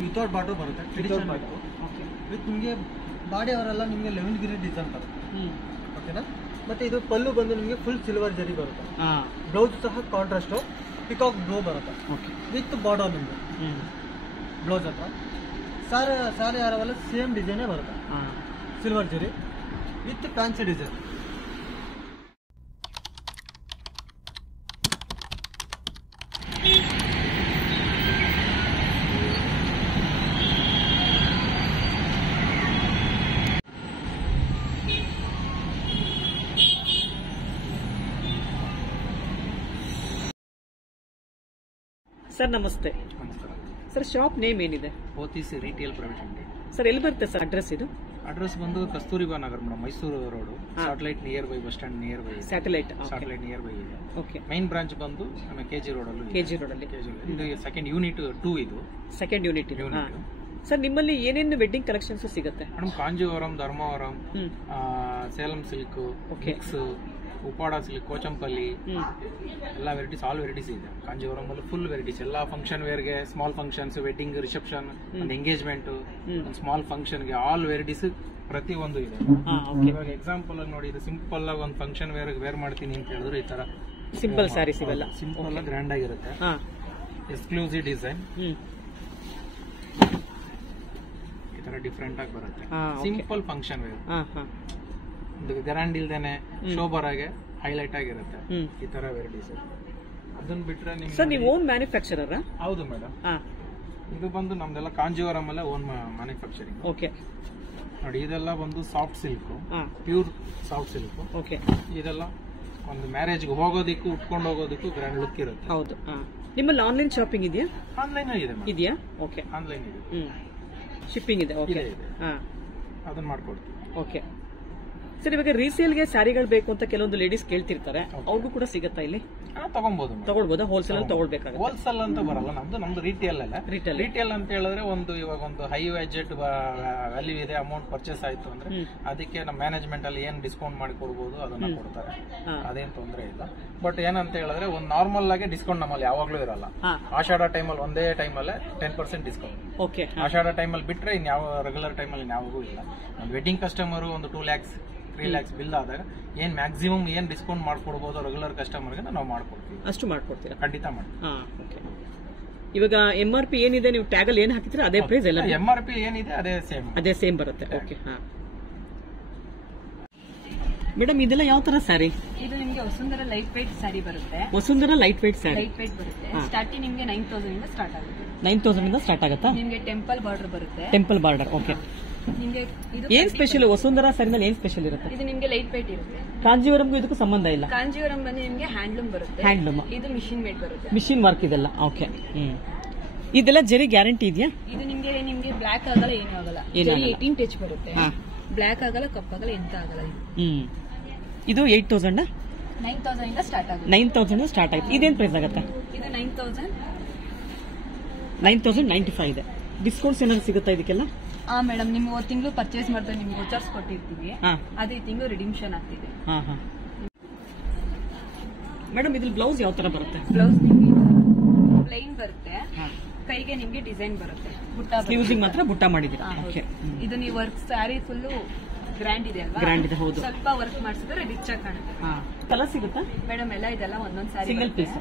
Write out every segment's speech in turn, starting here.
Without ಬಾಟು ಬರುತ್ತೆ, traditional ಬಾಟು with ನಿಮಗೆ body ಅವರೆಲ್ಲ ನಿಮಗೆ 11 ಗಿರಿ ಡಿಸೈನ್ ಬರುತ್ತೆ. ಓಕೆನಾ. ಮತ್ತೆ ಇದು ಪಲ್ಲು ಬಂದು ನಿಮಗೆ ಫುಲ್ ಸಿಲ್ವರ್ ಜರಿ ಬರುತ್ತೆ. ಬ್ಲೌಸ್ ಸಹ ಕಾಂಟ್ರಾಸ್ಟ್ ಪಿಕಾಕ್ ಬ್ಲೂ ಬರುತ್ತೆ ವಿತ್ ಬಾರ್ಡರ್ ನಿಮಗೆ ಬ್ಲೌಸ್ ಹತ್ರ. ಸಾರಿ ಯಾರವೆಲ್ಲ ಸೇಮ್ ಡಿಸೈನೇ ಬರುತ್ತೆ, ಸಿಲ್ವರ್ ಜರಿ ವಿತ್ ಫ್ಯಾನ್ಸಿ ಡಿಸೈನ್. ಸರ್ ನಮಸ್ತೆ. ಸರ್ ಶಾಪ್ ನೇಮ್ ಏನಿದೆ? ಓತಿಸಿ ರಿಟೇಲ್ ಪ್ರೈವೇಟ್ ಲಿಮಿಟೆಡ್. ಸರ್ ಎಲ್ಲಿ ಬರುತ್ತೆ ಸರ್ ಅಡ್ರೆಸ್? ಇದು ಅಡ್ರೆಸ್ ಬಂದು Kasturba Nagar madam, Mysuru road, satellite near by bus stand near by. Satellite near by ಇದೆ. ಓಕೆ. ಮೈನ್ ಬ್ರಾಂಚ್ ಬಂದು ಕೆಜಿ ರೋಡ್ ಅಲ್ಲಿ. ಇದು ಸೆಕೆಂಡ್ ಯೂನಿಟ್ 2. ಇದು ಸೆಕೆಂಡ್ ಯೂನಿಟ್. ಸರ್ ನಿಮ್ಮಲ್ಲಿ ಏನೇನು ವೆಡ್ಡಿಂಗ್ ಕಲೆಕ್ಷನ್ಸ್ ಸಿಗುತ್ತೆ? Madam Kanjeevaram, Dharmavaram, Salem silk, mix, Uppada silk, Kochampalli ಎಲ್ಲ ವೆರೈಟೀಸ್, ಆಲ್ ವೆರೈಟೀಸ್ ಇದೆ ಕಾಂಜೀವರಂ ಅಲ್ಲಿ. ಫುಲ್ ವೆರೈಟೀಸ್ ಎಲ್ಲ ಫಂಕ್ಷನ್ ವೇರ್ಗೆ, small functions, wedding, reception, engagement, small ಫಂಕ್ಷನ್ಗೆ ಆಲ್ ವೆರೈಟೀಸ್ ಪ್ರತಿ ಒಂದು ಇದೆ. ಇವಾಗ ಎಕ್ಸಾಂಪಲ್ ಆಗಿ ನೋಡಿ, ಇದು ಸಿಂಪಲ್ ಆಗಿ ಒಂದು ಫಂಕ್ಷನ್ ವೇರ್ ಮಾಡ್ತೀನಿ ಅಂತ ಹೇಳಿದ್ರೆ ಈ ತರ ಸಿಂಪಲ್ ಸ್ಯಾರೀಸ್ ಇವೆಲ್ಲ ಸಿಂಪಲ್ ಆಗಿ ಗ್ರ್ಯಾಂಡ್ ಆಗಿರುತ್ತೆ. ಎಕ್ಸ್ಕ್ಲೂಸಿವ್ ಡಿಸೈನ್ ಈ ತರ ಡಿಫ್ರೆಂಟ್ ಆಗಿ ಬರುತ್ತೆ. ಸಿಂಪಲ್ ಫಂಕ್ಷನ್ ವೇರ್, ಗ್ರ್ಯಾಂಡ್ ಇಲ್ದೇನೆ ಶೋಬರ್ ಆಗಿ ಹೈಲೈಟ್ ಆಗಿರುತ್ತೆ ಈ ತರ ವೆರೈಟೀಸ್. ಅದನ್ನ ಬಿಟ್ರೆ ನೀವು ಓನ್ ಮ್ಯಾನುಫ್ಯಾಕ್ಚರರ್? ಹೌದು ಮೇಡಮ್. ಇದು ಬಂದು ನಮ್ದೆಲ್ಲ ಕಾಂಜೀವರಂ ಅಲ್ಲೇ ಓನ್ ಮ್ಯಾನುಫ್ಯಾಕ್ಚರಿಂಗ್. ಓಕೆ. ನೋಡಿ ಇದೆಲ್ಲ ಬಂದು soft silk, pure soft silk. Okay. ಇದೆಲ್ಲ ಒಂದು ಮ್ಯಾರೇಜ್ಗೆ ಹೋಗೋದಿಕ್ಕೂ ಉಟ್ಕೊಂಡು ಹೋಗೋದಿಕ್ಕೂ ಗ್ರ್ಯಾಂಡ್ ಲುಕ್ ಇರುತ್ತೆ. ಹೌದು. ನಿಮ್ಮಲ್ಲಿ ಆನ್ಲೈನ್ ಶಾಪಿಂಗ್ ಇದೆಯಾ? ಆನ್ಲೈನ್ ಇದೆ. ಇದೆಯಾ? ಓಕೆ. ಆನ್ಲೈನ್ ಇದೆ, ಶಿಪ್ಪಿಂಗ್ ಇದೆ. ಓಕೆ. ಅದನ್ನ ಮಾಡ್ಕೊಡ್ತೀವಿ. Okay sir. ಇವಾಗ ರೀಸೇಲ್ಗೆ ಸ್ಯಾರಿಗಳು ಬೇಕು ಅಂತ ಕೆಲವೊಂದು ಲೇಡೀಸ್ ಕೇಳ್ತಿರ್ತಾರೆ, ಅವ್ರಿಗೂ ಕೂಡ ಸಿಗುತ್ತಾ ಇಲ್ಲಿ? ತಗೊಳ್ಬೋದಾ? ಹೋಲ್ಸೇಲ್ ಅಲ್ಲಿ ತಗೊಳ್ಬೇಕಾಗುತ್ತೆ? ಹೋಲ್ಸೇಲ್ ಅಂತ ಬರಲ್ಲ, ನಮ್ದು ರಿಟೇಲ್ ಅಲ್ಲ. ರಿಟೇಲ್ ಅಂತ ಹೇಳಿದ್ರೆ ಇವಾಗ ಒಂದು ಹೈ ಬಜೆಟ್ ವ್ಯಾಲ್ಯೂ ಇದೆ, ಅಮೌಂಟ್ ಪರ್ಚೇಸ್ ಆಯ್ತು ಅಂದ್ರೆ ಅದಕ್ಕೆ ನಮ್ಮ ಮ್ಯಾನೇಜ್ಮೆಂಟ್ ಅಲ್ಲಿ ಏನ್ ಡಿಸ್ಕೌಂಟ್ ಮಾಡಿ ಕೊಡ್ಬೋದು ಅದನ್ನ ಕೊಡ್ತಾರೆ, ಅದೇನ್ ತೊಂದರೆ ಇಲ್ಲ. ಬಟ್ ಏನಂತ ಹೇಳಿದ್ರೆ ಒಂದು ನಾರ್ಮಲ್ ಆಗಿ ಡಿಸ್ಕೌಂಟ್ ನಮ್ಮಲ್ಲಿ ಯಾವಾಗ್ಲೂ ಇರಲ್ಲ. ಆಷಾಢ ಟೈಮಲ್ಲಿ ಒಂದೇ ಟೈಮಲ್ಲೇ 10% ಡಿಸ್ಕೌಂಟ್. ಓಕೆ. ಆಷಾಢ ಟೈಮಲ್ಲಿ ಬಿಟ್ರೆ ಇನ್ಯಾವ ರೆಗ್ಯುಲರ್ ಟೈಮಲ್ಲಿ ಯಾವಾಗೂ ಇಲ್ಲ. ಒಂದು ವೆಡ್ಡಿಂಗ್ ಕಸ್ಟಮರ್ ಒಂದು 2 lakhs 3 lakhs ಬಿಲ್ ಆದಾಗ ಏನ್ ಮ್ಯಾಕ್ಸಿಮಮ್ ಏನ್ ಡಿಸ್ಕೌಂಟ್ ಮಾಡ್ಕೊಡ್ಬೋದು ರೆಗ್ಯುಲರ್ ಕಸ್ಟಮರ್ಗೆ ನಾವು ಮಾಡ್ಕೊಡ್ತೀವಿ. ಅಷ್ಟು ಮಾಡ್ಕೊಡ್ತೀರಾ? ಖಂಡಿತ ಮಾಡ್ತೀವಿ. ಇವಾಗ MRP ಏನಿದೆ, ನೀವು ಟ್ಯಾಗ್ ಅಲ್ಲಿ ಏನ್ ಹಾಕಿದ್ರೆ ಅದೇ ಪ್ರೈಸ್ ಎಲ್ಲ? MRP ಏನಿದೆ ಅದೇ ಸೇಮ್ ಬರುತ್ತೆ. ಓಕೆ. ಮೇಡಮ್ ಇದೆಲ್ಲ ಯಾವ ತರ ಸ್ಯಾರಿ? ಇದು ನಿಮಗೆ ವಸುಂಧರಾ ಲೈಟ್ ವೇಟ್ ಸ್ಯಾರಿ ಬರುತ್ತೆ. ವಸುಂಧರಾ ಲೈಟ್ ವೇಟ್ ಸ್ಯಾರಿ ಬರುತ್ತೆ. ಸ್ಟಾರ್ಟಿಂಗ್ ನಿಮಗೆ 9000 ಇಂದ ಸ್ಟಾರ್ಟ್ ಆಗುತ್ತೆ. 9000 ಇಂದ ಸ್ಟಾರ್ಟ್ ಆಗುತ್ತಾ? ನಿಮಗೆ ಟೆಂಪಲ್ ಬಾರ್ಡರ್ ಬರುತ್ತೆ. Temple border. ಓಕೆ. ನಿಮಗೆ ಏನ್ ಸ್ಪೆಷಲ್ ವಸುಂಧರಾ ಸ್ಯಾರಿನಲ್ಲಿ? ಏನ್ ಸ್ಪೆಷಲ್ ಇರುತ್ತೆ? ಇದು ನಿಮಗೆ ಲೈಟ್ ವೇಟ್ ಇರುತ್ತೆ. ಕಾಂಜೀವರಂಗೂ ಇದಕ್ಕೂ ಸಂಬಂಧ ಇಲ್ಲ? ಕಾಂಜೀವರಂ ಬಂದು ನಿಮಗೆ ಹ್ಯಾಂಡ್ಲೂಮ್ ಬರುತ್ತೆ. ಹ್ಯಾಂಡ್ಲೂಮ್. ಇದು ಮಿಷಿನ್ ಮೇಡ್ ಬರುತ್ತೆ. ಮಿಷಿನ್ ವರ್ಕ್ ಇದೆಲ್ಲ. ಓಕೆ. ಇದೆಲ್ಲ ಜರಿ ಗ್ಯಾರಂಟಿ ಇದೆಯಾ? ಇದು ನಿಮಗೆ ಬ್ಲಾಕ್ ಆಗಲ್ಲ, ಏನೂ ಆಗಲ್ಲ. ಜರಿ 18 ಟಚ್ ಬರುತ್ತೆ. ಬ್ಲಾಕ್ ಆಗಲ್ಲ, ಕಪ್ಪಾಗಲ್ಲ, ಎಂತ ಆಗಲ್ಲ. ಇದು 8000 9000 ಇಂದ ಸ್ಟಾರ್ಟ್ ಆಗುತ್ತೆ. 9000 ಸ್ಟಾರ್ಟ್ ಆಗುತ್ತೆ. ಇದೇನ್ ಪ್ರೈಸ್ ಆಗುತ್ತೆ? ಇದು 9095 ಇದೆ. ಡಿಸ್ಕೌಂಟ್ಸ್ ಏನಾದ್ರು ಸಿಗುತ್ತಾ ಇದಕ್ಕೆಲ್ಲ? ಮೇಡಮ್ ನಿಮ್ಗೆ ಒಂದು ತಿಂಗಳು ಪರ್ಚೇಸ್ ಮಾಡಿದ್ರೆ ನಿಮ್ಗೆ ವೋಚರ್ಸ್ ಕೊಟ್ಟಿರ್ತೀವಿ, ಅದೇ ತಿಂಗಳು ರಿಡಿಮ್ಷನ್ ಆಗ್ತಿದೆ. ಮೇಡಮ್ ಇದ್ರಲ್ಲಿ ಬ್ಲೌಸ್ ಯಾವ ತರ ಬರುತ್ತೆ? ಬ್ಲೌಸ್ ನಿಮಗೆ ಪ್ಲೈನ್ ಬರುತ್ತೆ, ಕೈಗೆ ನಿಮ್ಗೆ ಡಿಸೈನ್ ಬರುತ್ತೆ. ಸ್ಲೀವ್ಸಿಗೆ ಮಾತ್ರ ಬುಟ್ಟ ಮಾಡಿದ್ದೀರಾ? ಓಕೆ. ಇದು ನೀವು ವರ್ಕ್ ಸ್ಯಾರಿ ಫುಲ್ ಗ್ರ್ಯಾಂಡ್ ಇದೆ ಅಲ್ವಾ? ಗ್ರ್ಯಾಂಡ್ ಇದೆ, ಹೌದು. ಸ್ವಲ್ಪ ವರ್ಕ್ ಮಾಡಿಸಿದ್ರೆ ರಿಚ್ ಆಗಿ ಕಾಣುತ್ತೆ. ಕಲರ್ ಸಿಗುತ್ತಾ? ಮೇಡಮ್ ಎಲ್ಲ ಇದೆಲ್ಲ ಒಂದೊಂದು saree single piece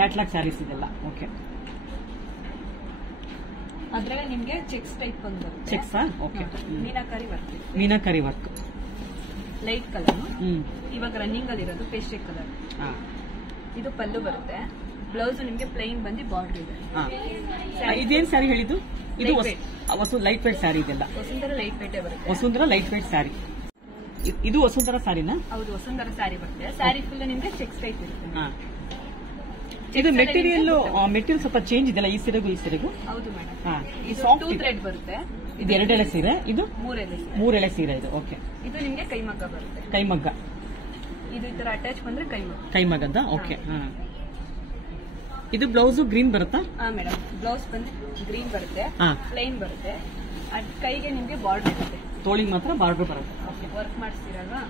catalogue sarees ಇದೆಲ್ಲ. ಓಕೆ. ಅದ್ರಲ್ಲಿ ನಿಮ್ಗೆ ಚೆಕ್ಸ್ ಟೈಪ್ ಬಂದು checks. Okay. Meenakari work light colour. ಇವಾಗ ರನ್ನಿಂಗ್ ಅಲ್ಲಿ ಇರೋದು ಪೇಸ್ಟಲ್ ಕಲರ್. ಇದು ಪಲ್ಲು ಬರುತ್ತೆ. ಬ್ಲೌಸ್ ನಿಮ್ಗೆ ಪ್ಲೈನ್ ಬಂದು ಬಾರ್ಡರ್ ಇದೆ. ಇದೇನ್ ಸ್ಯಾರಿ ಹೇಳಿದ್ದು? ಇದು ಲೈಟ್ ವೇಟ್ ಸ್ಯಾರಿ ಇದೆಲ್ಲ. ವಸುಂಧರಾ ಲೈಟ್ ವೇಟ್ ಬರುತ್ತೆ. Vasundhara light weight sari. ಇದು ವಸುಂಧರಾ ಸ್ಯಾರಿನಾ? ಹೌದು, ವಸುಂಧರಾ ಸ್ಯಾರಿ ಬರುತ್ತೆ. ಸ್ಯಾರಿ ಫುಲ್ ನಿಮ್ಗೆ ಚೆಕ್ಸ್ ಟೈಪ್ ಇರುತ್ತೆ. ಇದು ಮೆಟೀರಿಯಲ್ ಸ್ವಲ್ಪ ಚೇಂಜ್ ಇದೆಲ್ಲ ಈ ಸೀರೆಗೂ ಈ ಸೀರೆಗೂ? ಹೌದು ಮೇಡಮ್. ಇದು ಸಾಫ್ಟ್ ಥ್ರೆಡ್ ಬರುತ್ತೆ. ಇದು 2 ಎಳೆ ಸೀರೆ, ಇದು 3 ಎಳೆ ಸೀರೆ. ಇದು ಓಕೆ. ಇದು ನಿಮ್ಗೆ ಕೈಮಗ್ಗ ಬರುತ್ತೆ. ಕೈಮಗ್ಗ. ಇದು ಈ ತರ ಅಟ್ಯಾಚ್ ಬಂದ್ರೆ ಕೈಮಗ್ಗದ. ಓಕೆ. ಇದು ಬ್ಲೌಸ್ ಗ್ರೀನ್ ಬರುತ್ತಾ? ಮೇಡಮ್ ಬ್ಲೌಸ್ ಬಂದು ಗ್ರೀನ್ ಬರುತ್ತೆ, ಪ್ಲೈನ್ ಬರುತ್ತೆ. ಕೈಗೆ ನಿಮ್ಗೆ ಬಾರ್ಡರ್ ಇರುತ್ತೆ. ತೋಳಿಗೆ ಮಾತ್ರ ಬಾರ್ಡರ್ ಬರುತ್ತೆ. ವರ್ಕ್ ಮಾಡಿಸ್ತೀರಲ್ವಾ?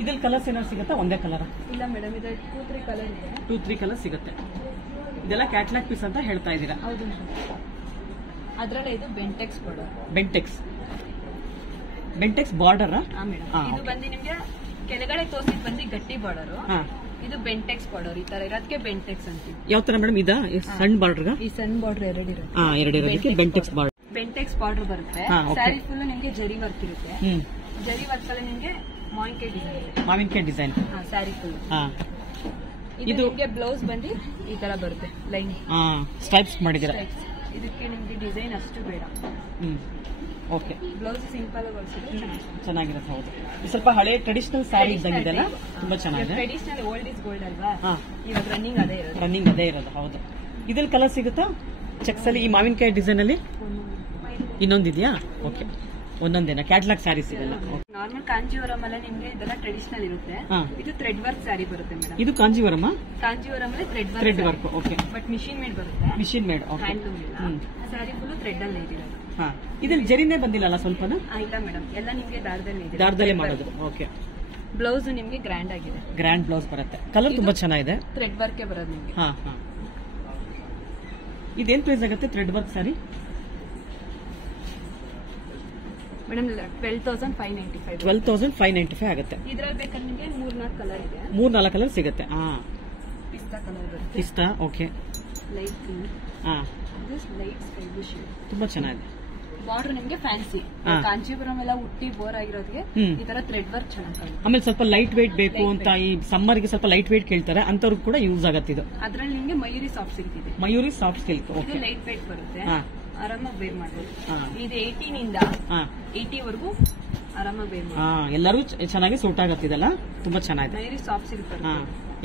ಇದ್ರಲ್ಲಿ ಕಲರ್ಸ್ ಏನಾದ್ರು ಸಿಗುತ್ತಾ? ಒಂದೇ ಕಲರ್? ಇಲ್ಲ ಮೇಡಮ್, ಇದು 2-3 ಕಲರ್ ಇದೆ. 2-3 ಕಲರ್ ಸಿಗುತ್ತೆ. ಇದೆಲ್ಲ ಕ್ಯಾಟ್ಲಾಗ್ ಪೀಸ್ ಅಂತ ಹೇಳ್ತಾ ಇದ್ದೀರಾ? ಹೌದು ಅದ್ರಲ್ಲೇ ಇದು ಬೆಂಟೆಕ್ಸ್ ಬಾರ್ಡರ್. ಬೆಂಟೆಕ್ಸ್ ಬಾರ್ಡರ್ ಇದು ಬಂದು ನಿಮ್ಗೆ ಕೆಳಗಡೆ ತೋರಿಸಿದ್ ಬಂದು ಗಟ್ಟಿ ಬಾರ್ಡರ್, ಇದು ಬೆಂಟೆಕ್ಸ್ ಬಾರ್ಡರ್. ಈ ತರ ಇರೋದಕ್ಕೆ ಬೆಂಟೆಕ್ಸ್ ಅಂತೀವಿ. ಯಾವ ತರ ಮೇಡಮ್ ಇದ ಸಣ್ಣ ಬಾರ್ಡರ್? ಈ ಸಣ್ಣ ಬಾರ್ಡರ್ ಎರಡಿರುತ್ತೆ. ಎರಡಿರೋದಕ್ಕೆ ಬೆಂಟೆಕ್ಸ್ ಬಾರ್ಡರ್. ಬೆಂಟೆಕ್ಸ್ ಬಾರ್ಡರ್ ಬರುತ್ತೆ. ಸ್ಯಾರಿ ಫುಲ್ ನಿಮ್ಗೆ ಜರಿ ವರ್ಕ್ ಇರುತ್ತೆ. ಜರಿ ವರ್ಕ್ ಅಲ್ಲಿ ನಿಮ್ಗೆ ಮಾವಿನಕಾಯಿ ಡಿಸೈನ್ ಸ್ಯಾರಿ ಫುಲ್. ಇದು ನಿಮ್ಗೆ ಬ್ಲೌಸ್ ಬಂದು ಈ ತರ ಬರುತ್ತೆ, ಲೈನ್ ಸ್ಟ್ರೈಪ್ಸ್ ಮಾಡಿದಿರ. ಇದಕ್ಕೆ ನಿಮ್ಗೆ ಡಿಸೈನ್ ಅಷ್ಟು ಬೇಡ. ಓಕೆ, ಬ್ಲೌಸ್ ಸಿಂಪಲ್ ಆಗಿ ಹೊಲಿಸಿದ್ರೆ ಚೆನ್ನಾಗಿರುತ್ತೆ. ಹೌದು, ಸ್ವಲ್ಪ ಹಳೆ ಟ್ರೆಡಿಷನಲ್ ಸ್ಯಾರಿ ಇದ್ದಂಗಿದೆಲ್ಲ, ತುಂಬಾ ಚೆನ್ನಾಗಿದೆ. ಟ್ರೆಡಿಷನಲ್ ಓಲ್ಡ್ ಇಸ್ ಗೋಲ್ಡ್ ಅಲ್ವಾ, ಇವಾಗ ರನ್ನಿಂಗ್ ಅದೇ ಇರೋದು. ಹೌದು, ಇದ್ರಲ್ಲಿ ಕಲರ್ ಸಿಗುತ್ತಾ ಚೆಕ್ಸ್ ಅಲ್ಲಿ? ಈ ಮಾವಿನಕಾಯಿ ಡಿಸೈನ್ ಅಲ್ಲಿ ಇನ್ನೊಂದಿದೆಯಾ? ಓಕೆ, ಒಂದೊಂದೇನಾ ಕ್ಯಾಟ್ಲಾಗ್ ಸ್ಯಾರೀಸ್ ಇದೆಲ್ಲ? ನಾರ್ಮಲ್ ಕಾಂಜೀವರಂ ಅಲ್ಲ ನಿಮ್ಗೆ ಇದೆಲ್ಲ ಟ್ರೆಡಿಷನಲ್ ಇರುತ್ತೆ. ಇದು ಥ್ರೆಡ್ ವರ್ಕ್ ಸ್ಯಾರಿ ಬರುತ್ತೆ ಮೇಡಮ್. ಇದು ಕಾಂಜೀವರಂ ಅಲ್ಲಿ thread work. Okay, but machine made ಬರುತ್ತೆ. ಮಿಷಿನ್ ಮೇಡ್ ಹ್ಯಾಂಡ್ಲೂಮ್ ಇಲ್ಲ. ಸ್ಯಾರಿ ಫುಲ್ ಥ್ರೆಡ್ ಅಲ್ಲೇ ಇದಿರೋದು. ಇದ್ರಲ್ಲಿ ಜರಿನೇ ಬಂದಿಲ್ಲ ಸ್ವಲ್ಪನ? ಇಲ್ಲ ಮೇಡಮ್, ಎಲ್ಲ ನಿಮ್ಗೆ ದಾರದಲ್ಲೇ ಮಾಡೋದು. ಓಕೆ, ಬ್ಲೌಸ್ ನಿಮ್ಗೆ ಗ್ರ್ಯಾಂಡ್ ಆಗಿದೆ. ಗ್ರ್ಯಾಂಡ್ ಬ್ಲೌಸ್ ಬರುತ್ತೆ. ಕಲರ್ ತುಂಬಾ ಚೆನ್ನಾಗಿದೆ. ಥ್ರೆಡ್ ವರ್ಕ್ ಬರೋದು ನಿಮ್ಗೆ. ಇದೇನ್ ಪ್ರೈಸ್ ಆಗುತ್ತೆ ಥ್ರೆಡ್ ವರ್ಕ್ ಸ್ಯಾರಿ ಮೇಡಮ್? 12,595. 12,595 ಆಗುತ್ತೆ. ಇದ್ರಲ್ಲಿ ಬೇಕಾದ್ರೆ ನಿಮ್ಗೆ 3-4 ಕಲರ್ ಇದೆ. 3-4 ಕಲರ್ ಸಿಗುತ್ತೆ. ಪಿಸ್ತಾ ಕಲರ್ ಬರುತ್ತೆ. ಪಿಸ್ತಾ, okay. Light green, light sky blue shade. ತುಂಬಾ ಚೆನ್ನಾಗಿದೆ. ಬಾರ್ಡರ್ ನಿಮ್ಗೆ ಫ್ಯಾನ್ಸಿ. ಕಾಂಚೀಪುರಂ ಎಲ್ಲ ಉಟ್ಟಿ ಬೋರ್ ಆಗಿರೋದಕ್ಕೆ ಈ ತರ ಥ್ರೆಡ್ ವರ್ಕ್ ಚೆನ್ನಾಗಿ. ಆಮೇಲೆ ಸ್ವಲ್ಪ ಲೈಟ್ ವೇಟ್ ಬೇಕು ಅಂತ ಈ ಸಮ್ಮರ್ ಗೆ ಸ್ವಲ್ಪ ಲೈಟ್ ವೇಟ್ ಕೇಳ್ತಾರೆ, ಅಂತವ್ರಿಗೆ ಕೂಡ ಯೂಸ್ ಆಗತ್ತೆ ಇದು. ಅದ್ರಲ್ಲಿ ನಿಮ್ಗೆ ಮಯೂರಿ ಸಾಫ್ಟ್ ಸಿಲ್ಕ್ ಇದೆ. Mayuri soft silk, okay. Light weight ಬರುತ್ತೆ, ಆರಾಮಾಗಿ ಬೇರ್ ಮಾಡ್ಬೋದು. ಇದು 18 ಇಂದ 80 ವರೆಗೂ ಆರಾಮಾಗಿ ಬೇರ್ ಮಾಡ್ಬೋದು. ಎಲ್ಲರೂ ಚೆನ್ನಾಗಿ ಸೂಟ್ ಆಗತ್ತಿದಲ್ಲ, ತುಂಬಾ ಚೆನ್ನಾಗಿದೆ. ಮಯೂರಿ ಸಾಫ್ಟ್ ಸಿಲ್ಕ್ ಬರುತ್ತೆ.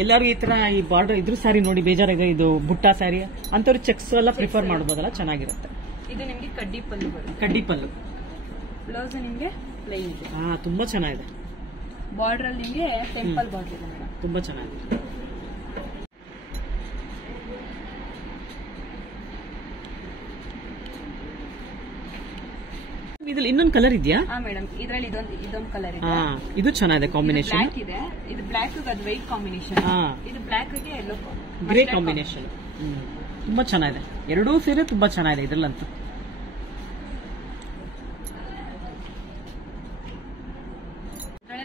ಎಲ್ಲರೂ ಈ ತರ ಈ ಬಾರ್ಡರ್ ಇದ್ರ ಸ್ಯಾರಿ ನೋಡಿ ಬೇಜಾರಾಗಿದೆ, ಇದು ಬುಟ್ಟ ಸ್ಯಾರಿ ಅಂತವ್ರು ಚೆಕ್ಸ್ ಎಲ್ಲ ಪ್ರಿಫರ್ ಮಾಡಬಹುದಲ್ಲ, ಚೆನ್ನಾಗಿರುತ್ತೆ. ಇದು ನಿಮ್ಗೆ ಕಡ್ಡಿ ಪಲ್ಲು ಬರುತ್ತೆ. ಕಡ್ಡಿ ಪಲ್ಲು. ಬ್ಲೌಸ್ ನಿಮ್ಗೆ ಪ್ಲೈನ್ ಇದೆ. ತುಂಬಾ ಚೆನ್ನಾಗಿದೆ. ಬಾರ್ಡರ್ ಅಲ್ಲಿ ನಿಮ್ಗೆ ಟೆಂಪಲ್ ಬಾರ್ಡರ್ ಇದೆ ಮೇಡಮ್, ತುಂಬಾ ಚೆನ್ನಾಗಿದೆ. ಇದ್ರಲ್ಲಿ ಇನ್ನೊಂದು ಕಲರ್ ಇದೆಯಾ? ಮೇಡಮ್, ಇದ್ರಲ್ಲಿ ಇದೊಂದು ಕಲರ್ ಇದೆ. ಇದು ಚೆನ್ನಾಗಿದೆ ಕಾಂಬಿನೇಷನ್. ಬ್ಲಾಕ್ ಇದೆ, ಇದು ಬ್ಲಾಕ್ ಅದು ವೈಟ್ ಕಾಂಬಿನೇಷನ್. ಇದು ಬ್ಲಾಕ್ ಗೆ ಯೆಲ್ಲೋ ಗ್ರೇ ಕಾಂಬಿನೇಷನ್. ತುಂಬಾ ಚೆನ್ನಾಗಿದೆ. ಎರಡೂ ಸೀರೆ ತುಂಬಾ ಚೆನ್ನಾಗಿದೆ ಇದ್ರಲ್ಲಂತೂ.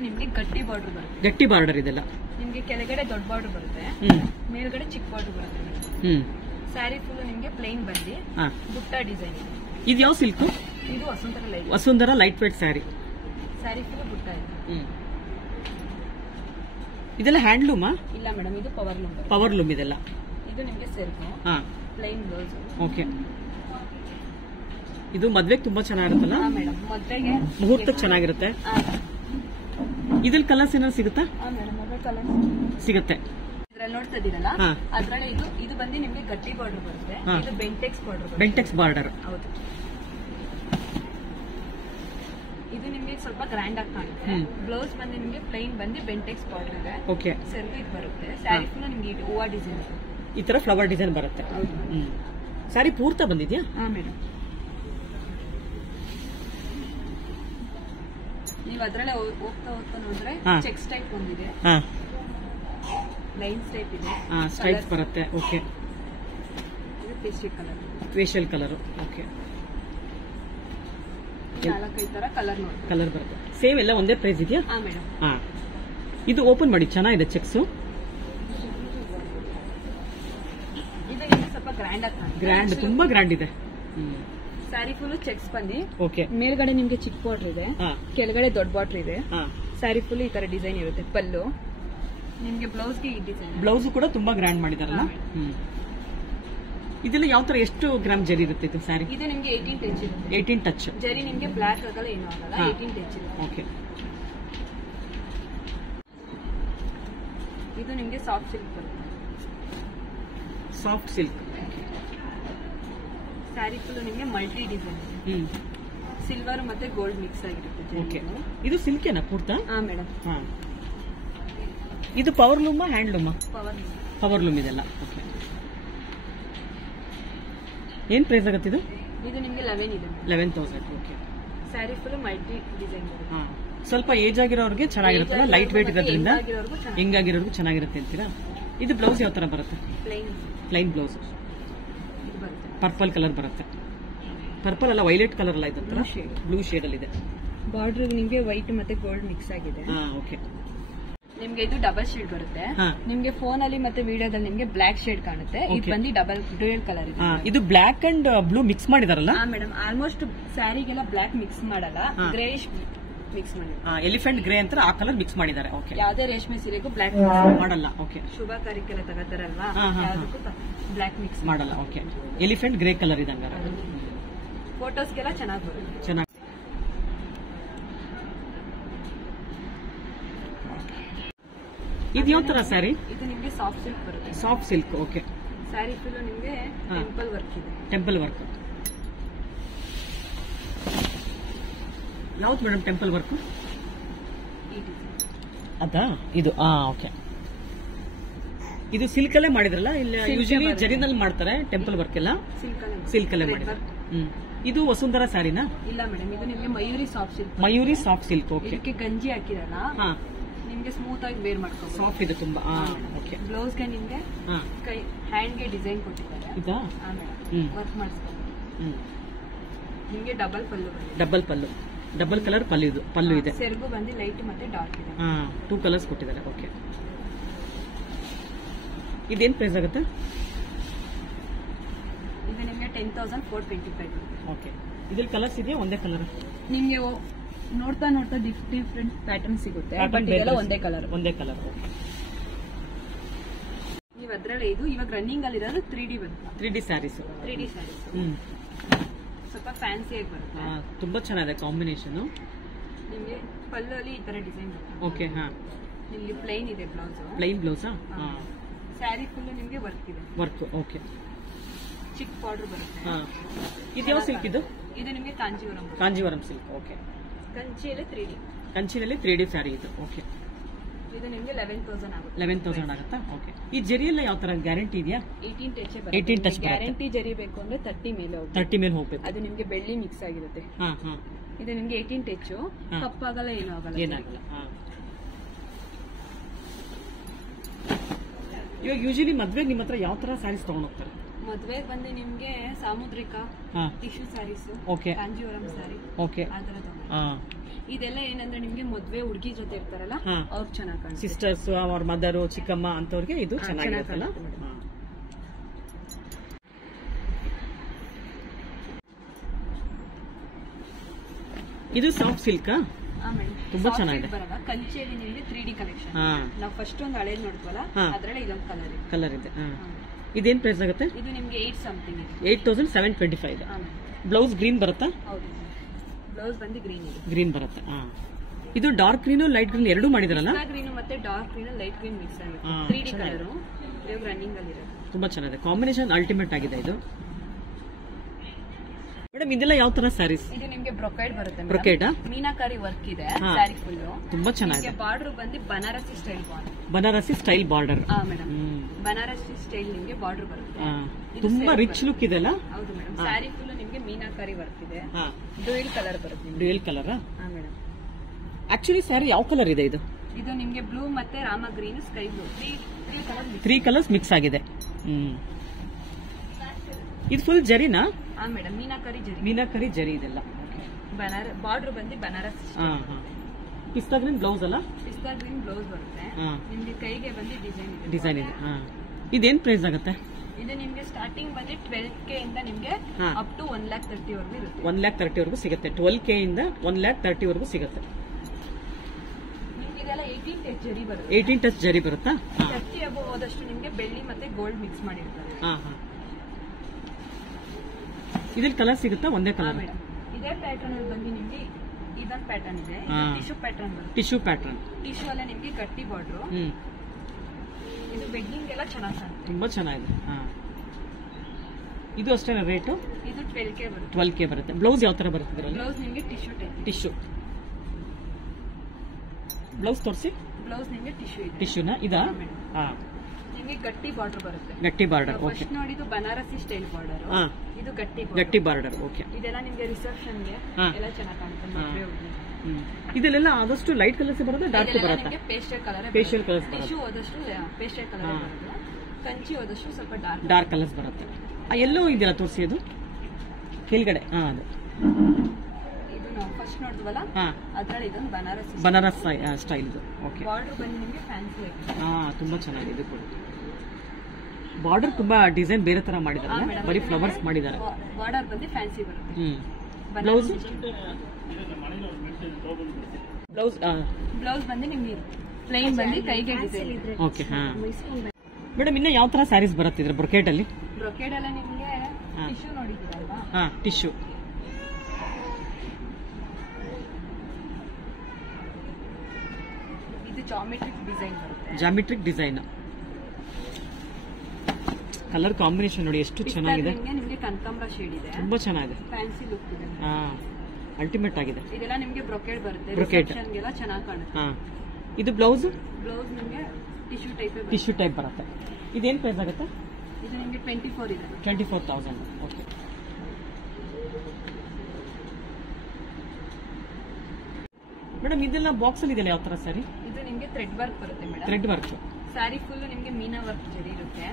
ನಿಮ್ಗೆ ಗಟ್ಟಿ ಬಾರ್ಡರ್ ಬರುತ್ತೆ. ಗಟ್ಟಿ ಬಾರ್ಡರ್ ಇದೆಲ್ಲ ನಿಮ್ಗೆ ಕೆಳಗಡೆ ದೊಡ್ಡ ಬಾರ್ಡರ್ ಬರುತ್ತೆ, ಮೇಲ್ಗಡೆ ಚಿಕ್ಕ ಬಾರ್ಡರ್ ಬರುತ್ತೆ. ಸ್ಯಾರಿ ಫುಲ್ ನಿಮ್ಗೆ ಪ್ಲೈನ್ ಬಂದಿ ಬುಟ್ಟ ಡಿಸೈನ್ ಇದೆ. ಇದು ಯಾವ ಸಿಲ್ಕ್? ಇದು Vasundhara light weight sari. Sari full ಬುಟ್ಟ ಇದೆ. ಇದೆಲ್ಲ ಹ್ಯಾಂಡ್ಲೂಮಾ? ಇಲ್ಲ ಮೇಡಮ್, ಇದು ಪವರ್ ಲೂಮ್ ಇದೆಲ್ಲ. ಇದು ನಿಮ್ಗೆ ಸೆಲ್ಫ್ ಪ್ಲೈನ್ ಬ್ಲೌಸ್. ಓಕೆ, ಇದು ಮದ್ವೆಗೆ ತುಂಬಾ ಚೆನ್ನಾಗಿರುತ್ತಲ್ಲ ಮೇಡಮ್, ಮದ್ವೆಗೆ ಮುಹೂರ್ತಕ್ಕೆ ಚೆನ್ನಾಗಿರುತ್ತೆ. ಇದ್ರಲ್ಲಿ ಕಲರ್ಸ್ ಏನಾದ್ರು ಸಿಗುತ್ತಾ? ಸಿಗುತ್ತೆ. ಇದ್ರಲ್ಲಿ ನೋಡ್ತಾ ಇದೀರಲ್ಲ, ಅದ್ರಲ್ಲಿ ಇದು ಬಂದು ನಿಮ್ಗೆ ಗಟ್ಟಿ ಬಾರ್ಡರ್ ಬರುತ್ತೆ. ಇದು ಬೆಂಟೆಕ್ಸ್ ಬಾರ್ಡರ್. ಬೆಂಟೆಕ್ಸ್ ಬಾರ್ಡರ್, ಹೌದು. ಇದು ನಿಮ್ಗೆ ಸ್ವಲ್ಪ ಗ್ರ್ಯಾಂಡ್ ಆಗಿ ಕಾಣುತ್ತೆ. ಬ್ಲೌಸ್ ಬಂದು ನಿಮ್ಗೆ ಪ್ಲೈನ್ ಬಂದು ಬೆಂಟೆಕ್ಸ್ ಬಾರ್ಡರ್ ಇದೆ. ಓಕೆ, ಸೆಲ್ಫ್ ಬರುತ್ತೆ. ಸ್ಯಾರಿ ಫುಲ್ ನಿಮ್ಗೆ ಹೂವಾ ಡಿಸೈನ್ ಈ ತರ ಫ್ಲವರ್ ಡಿಸೈನ್ ಬರುತ್ತೆ. ಸ್ಯಾರಿ ಪೂರ್ತ ಬಂದಿದ್ಯಾ? ಮೇಡಮ್, ನೀವು ಅದ್ರಲ್ಲೇ ಹೋಗ್ತಾ ನೋಡಿದ್ರೆ ಚೆಕ್ಸ್ ಟೈಪ್ ಬಂದಿದೆ, ಲೈನ್ಸ್ ಟೈಪ್ ಇದೆ, ಸ್ಟ್ರೈಪ್ಸ್ ಬರುತ್ತೆ. ಓಕೆ, ಇದು pastel colour, facial colour. Okay, 4-5 ತರ ಕಲರ್ ಬರುತ್ತೆ. ಸೇಮ್ ಎಲ್ಲ ಒಂದೇ ಪ್ರೈಸ್ ಇದೆಯಾ? ಮೇಡಮ್. ಇದು ಓಪನ್ ಮಾಡಿ, ಚೆನ್ನಾಗಿದೆ ಚೆಕ್ಸ್. ಇದು ನಿಮ್ಗೆ ಸ್ವಲ್ಪ ಗ್ರ್ಯಾಂಡ್ ಆಗಿ ಗ್ರ್ಯಾಂಡ್, ತುಂಬಾ ಗ್ರ್ಯಾಂಡ್ ಇದೆ. ಸ್ಯಾರಿ ಫುಲ್ ಚೆಕ್ಸ್ ಬಂದು ಓಕೆ, ಮೇಲ್ಗಡೆ ನಿಮ್ಗೆ ಚಿಕ್ಕ ಬಾರ್ಡರ್ ಇದೆ, ಕೆಳಗಡೆ ದೊಡ್ಡ ಬಾರ್ಡರ್ ಇದೆ. ಸ್ಯಾರಿ ಫುಲ್ ಈ ತರ ಡಿಸೈನ್ ಇರುತ್ತೆ. ಪಲ್ಲು ನಿಮ್ಗೆ ಬ್ಲೌಸ್ಗೆ ಈ ಡಿಸೈನ್. ಬ್ಲೌಸ್ ಕೂಡ ತುಂಬಾ ಗ್ರ್ಯಾಂಡ್ ಮಾಡಿದಾರಲ್ಲ. ಇದೆಲ್ಲ ಯಾವ ತರ, ಎಷ್ಟು ಗ್ರಾಮ್ ಜರಿ ಇರುತ್ತೆ ಇದು ಸ್ಯಾರಿ? ಇದು ನಿಮ್ಗೆ 18 ಟಚ್ ಇರುತ್ತೆ. 18 ಟಚ್ ಜರಿ ನಿಮ್ಗೆ ಬ್ಲಾಕ್ ಆಗಲ್ಲ, ಏನೂ ಆಗಲ್ಲ. 18 ಟಚ್ ಇರುತ್ತೆ. ಓಕೆ, ಇದು ನಿಮ್ಗೆ ಸಾಫ್ಟ್ ಸಿಲ್ಕ್ ಬರುತ್ತೆ. Soft silk. ಸ್ಯಾರಿ ಫುಲ್ ನಿಮ್ಗೆ ಮಲ್ಟಿ ಡಿಸೈನ್ ಇದೆ. ಸಿಲ್ವರ್ ಮತ್ತೆ ಗೋಲ್ಡ್ ಮಿಕ್ಸ್ ಆಗಿರುತ್ತೆ. ಓಕೆ, ಇದು ಸಿಲ್ಕೇನಾ ಪೂರ್ತ? ಮೇಡಮ್. ಇದು ಪವರ್ ಲೂಮಾ ಹ್ಯಾಂಡ್ ಲೂಮಾ? ಪವರ್ ಲೂಮ್ ಇದೆಲ್ಲ. ಓಕೆ, ಏನ್ ಪ್ರೈಸ್ ಆಗುತ್ತೆ ಇದು? ಇದು ನಿಮ್ಗೆ 11 ಇದೆ. 11,000. Okay, saree full multi design ಬರುತ್ತೆ. ಸ್ವಲ್ಪ ಏಜ್ ಆಗಿರೋರಿಗೆ ಚೆನ್ನಾಗಿರುತ್ತಲ್ಲ, ಲೈಟ್ ವೇಟ್ ಇರೋದ್ರಿಂದ ಹಿಂಗಾಗಿರೋರ್ಗು ಚೆನ್ನಾಗಿರುತ್ತೆ ಅಂತೀರಾ? ಇದು ಬ್ಲೌಸ್ ಯಾವ ತರ ಬರುತ್ತೆ? ಪ್ಲೈನ್ ಬ್ಲೌಸ್, ಪರ್ಪಲ್ ಕಲರ್ ಬರುತ್ತೆ. ಪರ್ಪಲ್ ಅಲ್ಲ, ವೈಲೆಟ್ ಕಲರ್ ಅಲ್ಲ, ಇದು ಬ್ಲೂ ಶೇಡ್ ಅಲ್ಲಿ ಇದೆ. ಬಾರ್ಡರ್ ನಿಮ್ಗೆ ವೈಟ್ ಮತ್ತೆ ಗೋಲ್ಡ್ ಮಿಕ್ಸ್ ಆಗಿದೆ. ಓಕೆ. ನಿಮ್ಗೆ ಇದು ಡಬಲ್ ಶೇಡ್ ಬರುತ್ತೆ. ನಿಮ್ಗೆ ಫೋನ್ ಅಲ್ಲಿ ಮತ್ತೆ ವಿಡಿಯೋದಲ್ಲಿ ನಿಮ್ಗೆ ಬ್ಲಾಕ್ ಶೇಡ್ ಕಾಣುತ್ತೆ. ಇದು ಬಂದು ಡಬಲ್ ಡ್ಯೂಯಲ್ ಕಲರ್ ಇದೆ. ಇದು ಬ್ಲಾಕ್ ಅಂಡ್ ಬ್ಲೂ ಮಿಕ್ಸ್ ಮಾಡಿದಾರಲ್ಲ? ಮೇಡಮ್ ಆಲ್ಮೋಸ್ಟ್ ಸ್ಯಾರಿಗೆಲ್ಲ ಬ್ಲಾಕ್ ಮಿಕ್ಸ್ ಮಾಡಲ್ಲ, ಗ್ರೇಯಿಶ್ ಮಿಕ್ಸ್ ಮಾಡಿದ್ದಾರೆ. ಎಲಿಫೆಂಟ್ ಗ್ರೇ ಅಂತ ಆ ಕಲರ್ ಮಿಕ್ಸ್ ಮಾಡಿದ್ದಾರೆ. ಓಕೆ. ಯಾವ್ದೇ ರೇಷ್ಮೆ ಸೀರೆಗೂ ಬ್ಲಾಕ್ ಮಾಡಲ್ಲ. ಓಕೆ. ಶುಭ ಕಾರ್ಯಕ್ಕೆಲ್ಲ ತಗೋತಾರಲ್ವಾ, ಯಾವ್ದಕ್ಕೂ ಬ್ಲಾಕ್ ಮಿಕ್ಸ್ ಮಾಡಲ್ಲ. ಓಕೆ. ಎಲಿಫೆಂಟ್ ಗ್ರೇ ಕಲರ್ ಇದೆ ಹಂಗಾರೆ. ಫೋಟೋಸ್ಗೆಲ್ಲ ಚೆನ್ನಾಗಿ ಬರುತ್ತೆ. ಚೆನ್ನಾಗಿ. ಇದು ಯಾವ ತರ ಸ್ಯಾರಿ? ಇದು ನಿಮ್ಗೆ ಸಾಫ್ಟ್ ಸಿಲ್ಕ್ ಬರುತ್ತೆ. Soft silk. Okay. Saree full ನಿಮ್ಗೆ ಟೆಂಪಲ್ ವರ್ಕ್ ಇದೆ. ಟೆಂಪಲ್ ವರ್ಕ್ ಯಾವ್ದು ಮೇಡಮ್? ಟೆಂಪಲ್ ವರ್ಕ್ ಅದಾ? ಇದು ಓಕೆ. ಇದು ಸಿಲ್ಕ್ ಅಲ್ಲೇ ಮಾಡಿದ್ರಲ್ಲ? ಇಲ್ಲ ಯೂಶಲಿ ಜರಿನಲ್ಲಿ ಮಾಡ್ತಾರೆ ಟೆಂಪಲ್ ವರ್ಕ್ ಎಲ್ಲ. ಸಿಲ್ಕ್ ಅಲ್ಲೇ ಮಾಡಿದ್ದಾರೆ. ಇದು ವಸುಂಧರಾ ಸ್ಯಾರಿನಾ? ಇಲ್ಲ ಮೇಡಮ್, ಇದು ನಿಮ್ಗೆ Mayuri soft silk. Mayuri soft silk. Okay. ಇದಕ್ಕೆ ಗಂಜಿ ಹಾಕಿರಲ್ಲ, ನಿಮ್ಗೆ ಸ್ಮೂತ್ ಆಗಿ ಬೇರ್ ಮಾಡ್ಕೋಬಹುದು. ಸಾಫ್ಟ್ ಇದೆ ತುಂಬಾ. ಓಕೆ. ಬ್ಲೌಸ್ ಗೆ ನಿಮ್ಗೆ ಕೈ ಹ್ಯಾಂಡ್ ಗೆ ಡಿಸೈನ್ ಕೊಟ್ಟಿದ್ದಾರೆ. ಇದಾ? ವರ್ಕ್ ಮಾಡಿಸ್ಕೋಬಹುದು. ನಿಮ್ಗೆ ಡಬಲ್ ಪಲ್ಲು ಬರುತ್ತೆ. ಡಬಲ್ ಪಲ್ಲು, ಡಬಲ್ ಕಲರ್ ಪಲ್ಲು ಇದೆ. ಸೆರಗು ಬಂದು ಲೈಟ್ ಮತ್ತೆ ಡಾರ್ಕ್ ಇದೆ. 2 ಕಲರ್ಸ್ ಕೊಟ್ಟಿದ್ದಾರೆ. ಓಕೆ. ಇದೇನ್ ಪ್ರೈಸ್ ಆಗುತ್ತೆ? ಇದು ನಿಮ್ಗೆ 10,425. ಓಕೆ. ಇದ್ರಲ್ಲಿ ಕಲರ್ಸ್ ಇದೆಯಾ? ಒಂದೇ ಕಲರ್? ನಿಮ್ಗೆ ನೋಡ್ತಾ ನೋಡ್ತಾ ಡಿಫ್ರೆಂಟ್ ಪ್ಯಾಟರ್ನ್ ಸಿಗುತ್ತೆ. ಒಂದೇ ಕಲರ್. ಒಂದೇ ಕಲರ್. ನೀವು ಅದ್ರಲ್ಲೇ ಇದು ಇವಾಗ ರನ್ನಿಂಗ್ ಅಲ್ಲಿ ಇರೋದು 3D ಬರುತ್ತೆ. 3D ಸ್ಯಾರೀಸ್. 3D ಸ್ಯಾರೀಸ್ ಸ್ವಲ್ಪ ಫ್ಯಾನ್ಸಿ ಆಗಿ ಬರುತ್ತೆ. ತುಂಬಾ ಚೆನ್ನಾಗಿದೆ ಕಾಂಬಿನೇಷನ್. ನಿಮ್ಗೆ ಪಲ್ಲು ಅಲ್ಲಿ ಈ ತರ ಡಿಸೈನ್ ಬರುತ್ತೆ. ಓಕೆ. ನಿಮ್ಗೆ ಪ್ಲೈನ್ ಇದೆ blouse. Plain blouse. Saree full ನಿಮ್ಗೆ ವರ್ಕ್ ಇದೆ. ವರ್ಕ್. ಓಕೆ. ಚಿಕ್ ಬಾರ್ಡರ್ ಬರುತ್ತೆ. ಇದು ಯಾವ ಸಿಲ್ಕ್ ಇದು? ಇದು ನಿಮ್ಗೆ ಕಾಂಜೀವರಂ. ಕಾಂಜೀವರಂ ಸಿಲ್ಕ್. ಓಕೆ. ಕಂಚಿಯಲ್ಲಿ 3D. ಕಂಚಿನಲ್ಲಿ 3D ಸ್ಯಾರಿ ಇದು. ಓಕೆ. ಇದು ನಿಮ್ಗೆ 11,000 ಆಗುತ್ತೆ. 11,000 ಆಗುತ್ತಾ? ಓಕೆ. ಈ ಜರಿ ಎಲ್ಲ ಯಾವ ತರ ಗ್ಯಾರಂಟಿ ಇದೆಯಾ? 18 ಟಚ್. 18 ಟಚ್ ಗ್ಯಾರಂಟಿ ಜರಿ ಬೇಕು ಅಂದ್ರೆ 30 ಮೇಲೆ ಹೋಗುತ್ತೆ. 30 ಮೇಲೆ ಹೋಗ್ಬೇಕು. ಅದು ನಿಮ್ಗೆ ಬೆಳ್ಳಿ ಮಿಕ್ಸ್ ಆಗಿರುತ್ತೆ. ಇದು ನಿಮ್ಗೆ 18 ಟಚ್. ಕಪ್ಪಾಗಲ್ಲ, ಏನೂ ಆಗಲ್ಲ. ಏನಾಗಲ್ಲ. ಇವಾಗ ಯೂಶಲಿ ಮದ್ವೆಗೆ ನಿಮ್ಮ ಹತ್ರ ಯಾವ ತರ ಸ್ಯಾರೀಸ್ ತಗೊಂಡ್ ಹೋಗ್ತಾರೆ? ಮದ್ವೆಗೆ ಬಂದು ನಿಮ್ಗೆ ಸಾಮುದ್ರಿಕ ಟಿಶ್ಯೂ ಸ್ಯಾರೀಸ್, ಕಾಂಜೀವರಂ ಸ್ಯಾರಿ, ಆ ತರ ತಗೊಂಡು. ಇದೆಲ್ಲ ಏನಂದ್ರೆ ನಿಮ್ಗೆ ಮದ್ವೆ ಹುಡುಗಿ ಜೊತೆ ಇರ್ತಾರಲ್ಲ ಅವ್ರು ಚೆನ್ನಾಗಿ ಕಾಣುತ್ತೆ. ಸಿಸ್ಟರ್ಸ್, ಅವ್ರ ಮದರ್, ಚಿಕ್ಕಮ್ಮ ಅಂತವ್ರಿಗೆ ಇದು ಚೆನ್ನಾಗಿರುತ್ತಲ್ಲ. ಇದು ಸಾಫ್ಟ್ ಸಿಲ್ಕ್. ತುಂಬಾ ಚೆನ್ನಾಗಿದೆ. ಕಂಚಿಯಲ್ಲಿ ನಿಮ್ಗೆ 3D ಕಲೆಕ್ಷನ್. ನಾವು ಫಸ್ಟ್ ಒಂದು ಹಳೇದ್ ನೋಡ್ಕೋಲ್ಲ, ಅದ್ರಲ್ಲಿ ಇದೊಂದು ಕಲರ್ ಇದೆ. ಇದೇನ್ ಪ್ರೈಸ್ ಆಗುತ್ತೆ? ಇದು ನಿಮ್ಗೆ 8 ಸಮಥಿಂಗ್ ಇದೆ. 8,725. ಬ್ಲೌಸ್ ಗ್ರೀನ್ ಬರುತ್ತಾ? ಹೌದು, ಬ್ಲೌಸ್ ಬಂದು ಗ್ರೀನ್ ಇದೆ. ಗ್ರೀನ್ ಬರುತ್ತೆ. ಇದು ಡಾರ್ಕ್ ಗ್ರೀನ್, ಲೈಟ್ ಗ್ರೀನ್ ಎರಡೂ ಮಾಡಿದಾರಲ್ಲ? ಗ್ರೀನ್ ಮತ್ತೆ dark green, light green mix ಆಗುತ್ತೆ. 3D ಕಲರ್ ಇವಾಗ ರನ್ನಿಂಗ್ ಅಲ್ಲಿ ಇರೋದು. ತುಂಬಾ ಚೆನ್ನಾಗಿದೆ ಕಾಂಬಿನೇಷನ್. ಅಲ್ಟಿಮೇಟ್ ಆಗಿದೆ ಇದು. ಮೇಡಮ್ ಇದೆಲ್ಲ ಯಾವ ತರ ಸ್ಯಾರೀಸ್? ಇದು ನಿಮ್ಗೆ ಬ್ರೊಕೈಡ್ ಬರುತ್ತೆ. ಬ್ರೊಕೈಡ್ ಮೀನಾಕಾರಿ ವರ್ಕ್ ಇದೆ ಸ್ಯಾರಿ ಫುಲ್. ತುಂಬಾ ಚೆನ್ನಾಗಿದೆ. ಬಾರ್ಡರ್ ಬಂದು Banarasi style border. Banarasi style border. Madam Banarasi style ನಿಮ್ಗೆ ಬಾರ್ಡರ್ ಬರುತ್ತೆ. ತುಂಬಾ ರಿಚ್ ಲುಕ್ ಇದೆ ಅಲ್ಲ? ಹೌದು ಮೇಡಮ್. ಸ್ಯಾರಿ ಫುಲ್ ನಿಮ್ಗೆ ಮೀನಾಕಾರಿ ವರ್ಕ್ ಇದೆ. ಡ್ಯೂಯಲ್ ಕಲರ್ ಬರುತ್ತೆ. Dual colour. Madam actually saree ಯಾವ ಕಲರ್ ಇದೆ ಇದು? ಇದು ನಿಮ್ಗೆ ಬ್ಲೂ ಮತ್ತೆ rama green, sky blue, 3 colours mix ಆಗಿದೆ. ಇದು ಫುಲ್ ಜರಿನಾ? ಮೇಡಮ್ ಮೀನಾಕರಿ ಜರಿ. ಮೀನಾಕರಿ ಜರಿ ಇದೆಲ್ಲ. ಬಾರ್ಡರ್ ಬಂದು ಬನಾರಸ್. ಪಿಸ್ತಾ ಗ್ರೀನ್ ಬ್ಲೌಸ್ ಅಲ್ಲ? ಪಿಸ್ತಾ ಗ್ರೀನ್ ಬ್ಲೌಸ್ ಬರುತ್ತೆ. ನಿಮ್ಗೆ ಕೈಗೆ ಬಂದು ಡಿಸೈನ್ ಇದೆ. ಇದೇನ್ ಪ್ರೈಸ್ ಆಗುತ್ತೆ? ಇದು ನಿಮ್ಗೆ ಸ್ಟಾರ್ಟಿಂಗ್ ಬಂದು 12K ಇಂದ ನಿಮ್ಗೆ ಅಪ್ ಟು 1,30,000 ವರೆಗೂ ಇರುತ್ತೆ. 1,30,000 ವರೆಗೂ ಸಿಗುತ್ತೆ. 12K ಇಂದ 1,30,000 ವರೆಗೂ ಸಿಗುತ್ತೆ. ನಿಮ್ಗೆ ಇದೆಲ್ಲ 18 ಟಚ್ ಜರಿ ಬರುತ್ತೆ. 18 ಟಚ್ ಜರಿ ಬರುತ್ತಾ? 30 ಅಬೋ ಹೋದಷ್ಟು ನಿಮ್ಗೆ ಬೆಳ್ಳಿ ಮತ್ತೆ ಗೋಲ್ಡ್ ಮಿಕ್ಸ್ ಮಾಡಿರ್ತಾರೆ. ಇದ್ರಲ್ಲಿ ಕಲರ್ ಸಿಗುತ್ತಾ? ಒಂದೇ ಕಲರ್. ಮೇಡಮ್ ಇದೇ ಪ್ಯಾಟರ್ನ್ ಅಲ್ಲಿ ಬಂದು ನಿಮ್ಗೆ ಇದೊಂದು ಪ್ಯಾಟರ್ನ್ ಇದೆ. ಟಿಶ್ಯೂ ಪ್ಯಾಟರ್ನ್ ಬರುತ್ತೆ. Tissue pattern. ಟಿಶ್ಯೂ ಅಲ್ಲ ನಿಮ್ಗೆ ಗಟ್ಟಿ ಬಾರ್ಡರ್. ಇದು ಬೆಡ್ಡಿಂಗ್ ಎಲ್ಲ ಚೆನ್ನಾಗಿ ಕಾಣುತ್ತೆ. ತುಂಬಾ ಚೆನ್ನಾಗಿದೆ. ಇದು ಅಷ್ಟೇನಾ ರೇಟು? ಇದು 12K ಬರುತ್ತೆ. 12K ಬರುತ್ತೆ. ಬ್ಲೌಸ್ ಯಾವ ತರ ಬರುತ್ತೆ? ಬ್ಲೌಸ್ ನಿಮ್ಗೆ ಟಿಶ್ಯೂ ಟೈಪ್. ಟಿಶ್ಯೂ ಬ್ಲೌಸ್ ತೋರಿಸಿ. ಬ್ಲೌಸ್ ನಿಮ್ಗೆ ಟಿಶ್ಯೂ ಇದೆ. ಟಿಶ್ಯೂನಾ ಇದಾ? ನಿಮ್ಗೆ ಗಟ್ಟಿ ಬಾರ್ಡರ್ ಬರುತ್ತೆ. ಗಟ್ಟಿ ಬಾರ್ಡರ್. ಓಕೆ. ಫಸ್ಟ್ ನೋಡಿದ್ದು ಬನಾರಸಿ ಸ್ಟೈಲ್ ಬಾರ್ಡರ್. ಇದು ಗಟ್ಟಿ ಗಟ್ಟಿ ಬಾರ್ಡರ್. ಓಕೆ. ಇದೆಲ್ಲ ನಿಮ್ಗೆ ರಿಸೆಪ್ಷನ್ಗೆ ಎಲ್ಲ ಚೆನ್ನಾಗಿ ಕಾಣುತ್ತೆ. ಮದುವೆ ಇದೆಲ್ಲ ಆದಷ್ಟು ಲೈಟ್ ಕಲರ್ಸ್ ಬರುತ್ತೆ, ಡಾರ್ಕ್ ಬರುತ್ತೆ? ಪೇಸ್ಟಲ್ ಕಲರ್ ಪೇಸ್ಟಲ್ ಕಲರ್ಸ್ ಬರುತ್ತೆ. ಟಿಶ್ಯೂ ಹೋದಷ್ಟು ಪೇಸ್ಟಲ್ ಕಲರ್ ಬರುತ್ತೆ, ಕಂಚಿ ಹೋದಷ್ಟು ಸ್ವಲ್ಪ ಡಾರ್ಕ್ ಕಲರ್ಸ್ ಬರುತ್ತೆ. ಎಲ್ಲೋ ಇದೆಯಲ್ಲ ತೋರಿಸಿ, ಅದು ಕೆಳಗಡೆ. ಅದು ಇದು ನಾವು ಫಸ್ಟ್ ನೋಡಿದ್ವಲ್ಲ, ಅದ್ರಲ್ಲಿ ಇದೊಂದು ಬನಾರಸ್ ಸ್ಟೈಲ್ ಇದು. ಓಕೆ, ಬಾರ್ಡರ್ ಬಂದು ನಿಮಗೆ ಫ್ಯಾನ್ಸಿ ಆಗಿದೆ. ತುಂಬಾ ಚೆನ್ನಾಗಿದೆ ಇದು ಕೂಡ. ಬಾರ್ಡರ್ ತುಂಬಾ ಡಿಸೈನ್ ಬೇರೆ ತರ ಮಾಡಿದ್ದಾರೆ, ಬರೀ ಫ್ಲವರ್ಸ್ ಮಾಡಿದ್ದಾರೆ. ಬಾರ್ಡರ್ ಬಂದು ಫ್ಯಾನ್ಸಿ ಬರುತ್ತೆ. ಬ್ಲೌಸ್ ಬ್ಲೌಸ್ ಬಂದು ನಿಮ್ಗೆ ಪ್ಲೈನ್ ಬಂದು ಕೈಗೆ ಡಿಸೈನ್. ಓಕೆ, ಮೇಡಮ್ ಇನ್ನ ಯಾವ ತರ ಸ್ಯಾರೀಸ್ ಬರುತ್ತೆ ಬ್ರೊಕೇಡ್ ಅಲ್ಲಿ? ಬ್ರೊಕೇಡ್ ಅಲ್ಲಿ ನಿಮ್ಗೆ ಟಿಶ್ಯೂ ನೋಡಿದ್ದೀರಲ್ವಾ? ಟಿಶ್ಯೂ. ಇದು ಜಾಮೆಟ್ರಿಕ್ ಡಿಸೈನ್ ಬರುತ್ತೆ. Geometric design. ಕಲರ್ ಕಾಂಬಿನೇಷನ್ ನೋಡಿ ಎಷ್ಟು ಚೆನ್ನಾಗಿದೆ. ನಿಮಗೆ ಕನಕಾಂಬರ ಶೇಡ್ ಇದೆ, ತುಂಬಾ ಚೆನ್ನಾಗಿದೆ, ಫ್ಯಾನ್ಸಿ ಲುಕ್ ಇದೆ, ಅಲ್ಟಿಮೇಟ್ ಆಗಿದೆ. ಇದೆಲ್ಲ ನಿಮಗೆ ಬ್ರೊಕೇಡ್ ಬರುತ್ತೆ, ಬ್ರೊಕೇಡ್ ಗೆಲ್ಲ ಚೆನ್ನಾಗಿ ಕಾಣುತ್ತೆ. ಇದು ಬ್ಲೌಸ್ ನಿಮಗೆ ಟಿಶ್ಯೂ ಟೈಪ್ ಬರುತ್ತೆ. ಇದೇನ್ ಪ್ರೈಸ್ ಆಗುತ್ತೆ? ಇದು ನಿಮಗೆ 24 ಇದೆ. 24,000. ಓಕೆ. ಮೇಡಮ್ ಇದೆಲ್ಲ ಬಾಕ್ಸ್ ಅಲ್ಲಿ ಇದೆಲ್ಲ ಯಾವ ತರ ಸ್ಯಾರಿ? ಇದು ನಿಮಗೆ ಥ್ರೆಡ್ ವರ್ಕ್ ಬರುತ್ತೆ madam. Thread work. Saree full ನಿಮಗೆ ಮೀನಾ ವರ್ಕ್ ಜರಿ ಇರುತ್ತೆ.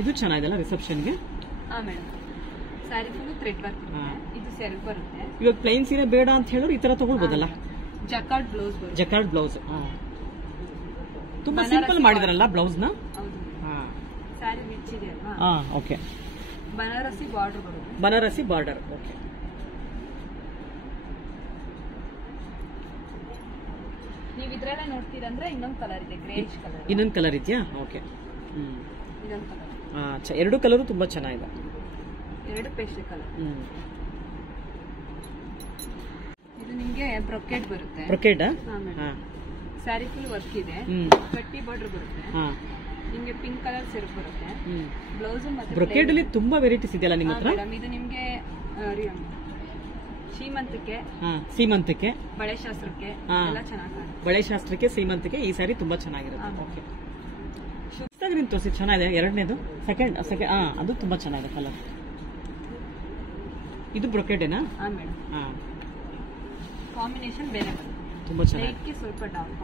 ಇದು ಚೆನ್ನಾಗಿದೆಲ್ಲ ರಿಸೆಪ್ಷನ್ಗೆ? Madam saree full thread work ಇರುತ್ತೆ. ಇದು ಸೆಲ್ಫ್ ಬರುತ್ತೆ. ಇವಾಗ ಪ್ಲೈನ್ ಸೀರೆ ಬೇಡ ಅಂತ ಹೇಳಿದ್ರೆ ಈ ತರ ತಗೊಳ್ಬೋದಲ್ಲ? ಜಕಾರ್ಡ್ ಬ್ಲೌಸ್ ಬರುತ್ತೆ. ಜಕಾರ್ಡ್ ಬ್ಲೌಸ್ ತುಂಬಾ ಸಿಂಪಲ್ ಮಾಡಿದಾರಲ್ಲ ಬ್ಲೌಸ್ ನ? ಹೌದು. ಸ್ಯಾರಿ ರಿಚ್ ಇದೆ ಅಲ್ವಾ? ಓಕೆ. ಬನಾರಸಿ ಬಾರ್ಡರ್ ಬರುತ್ತೆ. ಬನಾರಸಿ ಬಾರ್ಡರ್. ಓಕೆ. ನೀವು ಇದ್ರಲ್ಲೇ ನೋಡ್ತೀರಂದ್ರೆ ಇನ್ನೊಂದು ಕಲರ್ ಇದೆ, ಗ್ರೇಷ್ ಕಲರ್. ಇನ್ನೊಂದು ಕಲರ್ ಇದೆಯಾ? ಓಕೆ. ಇದೊಂದು ಕಲರ್. ಎರಡು ಕಲರು ತುಂಬಾ ಚೆನ್ನಾಗಿದೆ. ಎರಡು ಪೇಸ್ಟಲ್ ಕಲರ್. ಇದು ನಿಮಗೆ ಬ್ರೊಕೇಡ್ ಬರುತ್ತೆ. ಬ್ರೊಕೇಡ್? ಸ್ಯಾರಿ ಫುಲ್ ವರ್ಕ್ ಇದೆ, ಗಟ್ಟಿ ಬಾರ್ಡರ್ ಬರುತ್ತೆ. ನಿಮಗೆ ಪಿಂಕ್ ಕಲರ್ ಸೆರಪ್ ಬರುತ್ತೆ. ಬ್ಲೌಸ್ ಮತ್ತೆ ಬ್ರೊಕೇಡ್ ಅಲ್ಲಿ ತುಂಬಾ ವೆರೈಟೀಸ್ ಇದೆಯಲ್ಲ ನಿಮ್ಮ ಹತ್ರ? ಇದು ನಿಮಗೆ ಸೀಮಂತಕ್ಕೆ, ಬಳೆ ಶಾಸ್ತ್ರಕ್ಕೆ ಎಲ್ಲ ಚೆನ್ನಾಗಿ ಕಾಣುತ್ತೆ. ಬಳೆ ಶಾಸ್ತ್ರಕ್ಕೆ, ಸೀಮಂತಕ್ಕೆ ಈ ಸ್ಯಾರಿ ತುಂಬಾ ಚೆನ್ನಾಗಿರುತ್ತೆ. ಓಕೆ. ಗ್ರೀನ್ ತೋರಿಸಿ, ಚೆನ್ನಾಗಿದೆ. ಎರಡನೇದು ಸೆಕೆಂಡ್ ಅದು ತುಂಬಾ ಚೆನ್ನಾಗಿದೆ ಕಲರ್. ಇದು ಬ್ರೊಕೇಡೇನಾ? ಮೇಡಮ್. ಕಾಂಬಿನೇಷನ್ ಬೇರೆ ಬರುತ್ತೆ, ತುಂಬಾ ಚೆನ್ನಾಗಿದೆ. ಸ್ವಲ್ಪ ಡಾರ್ಕ್.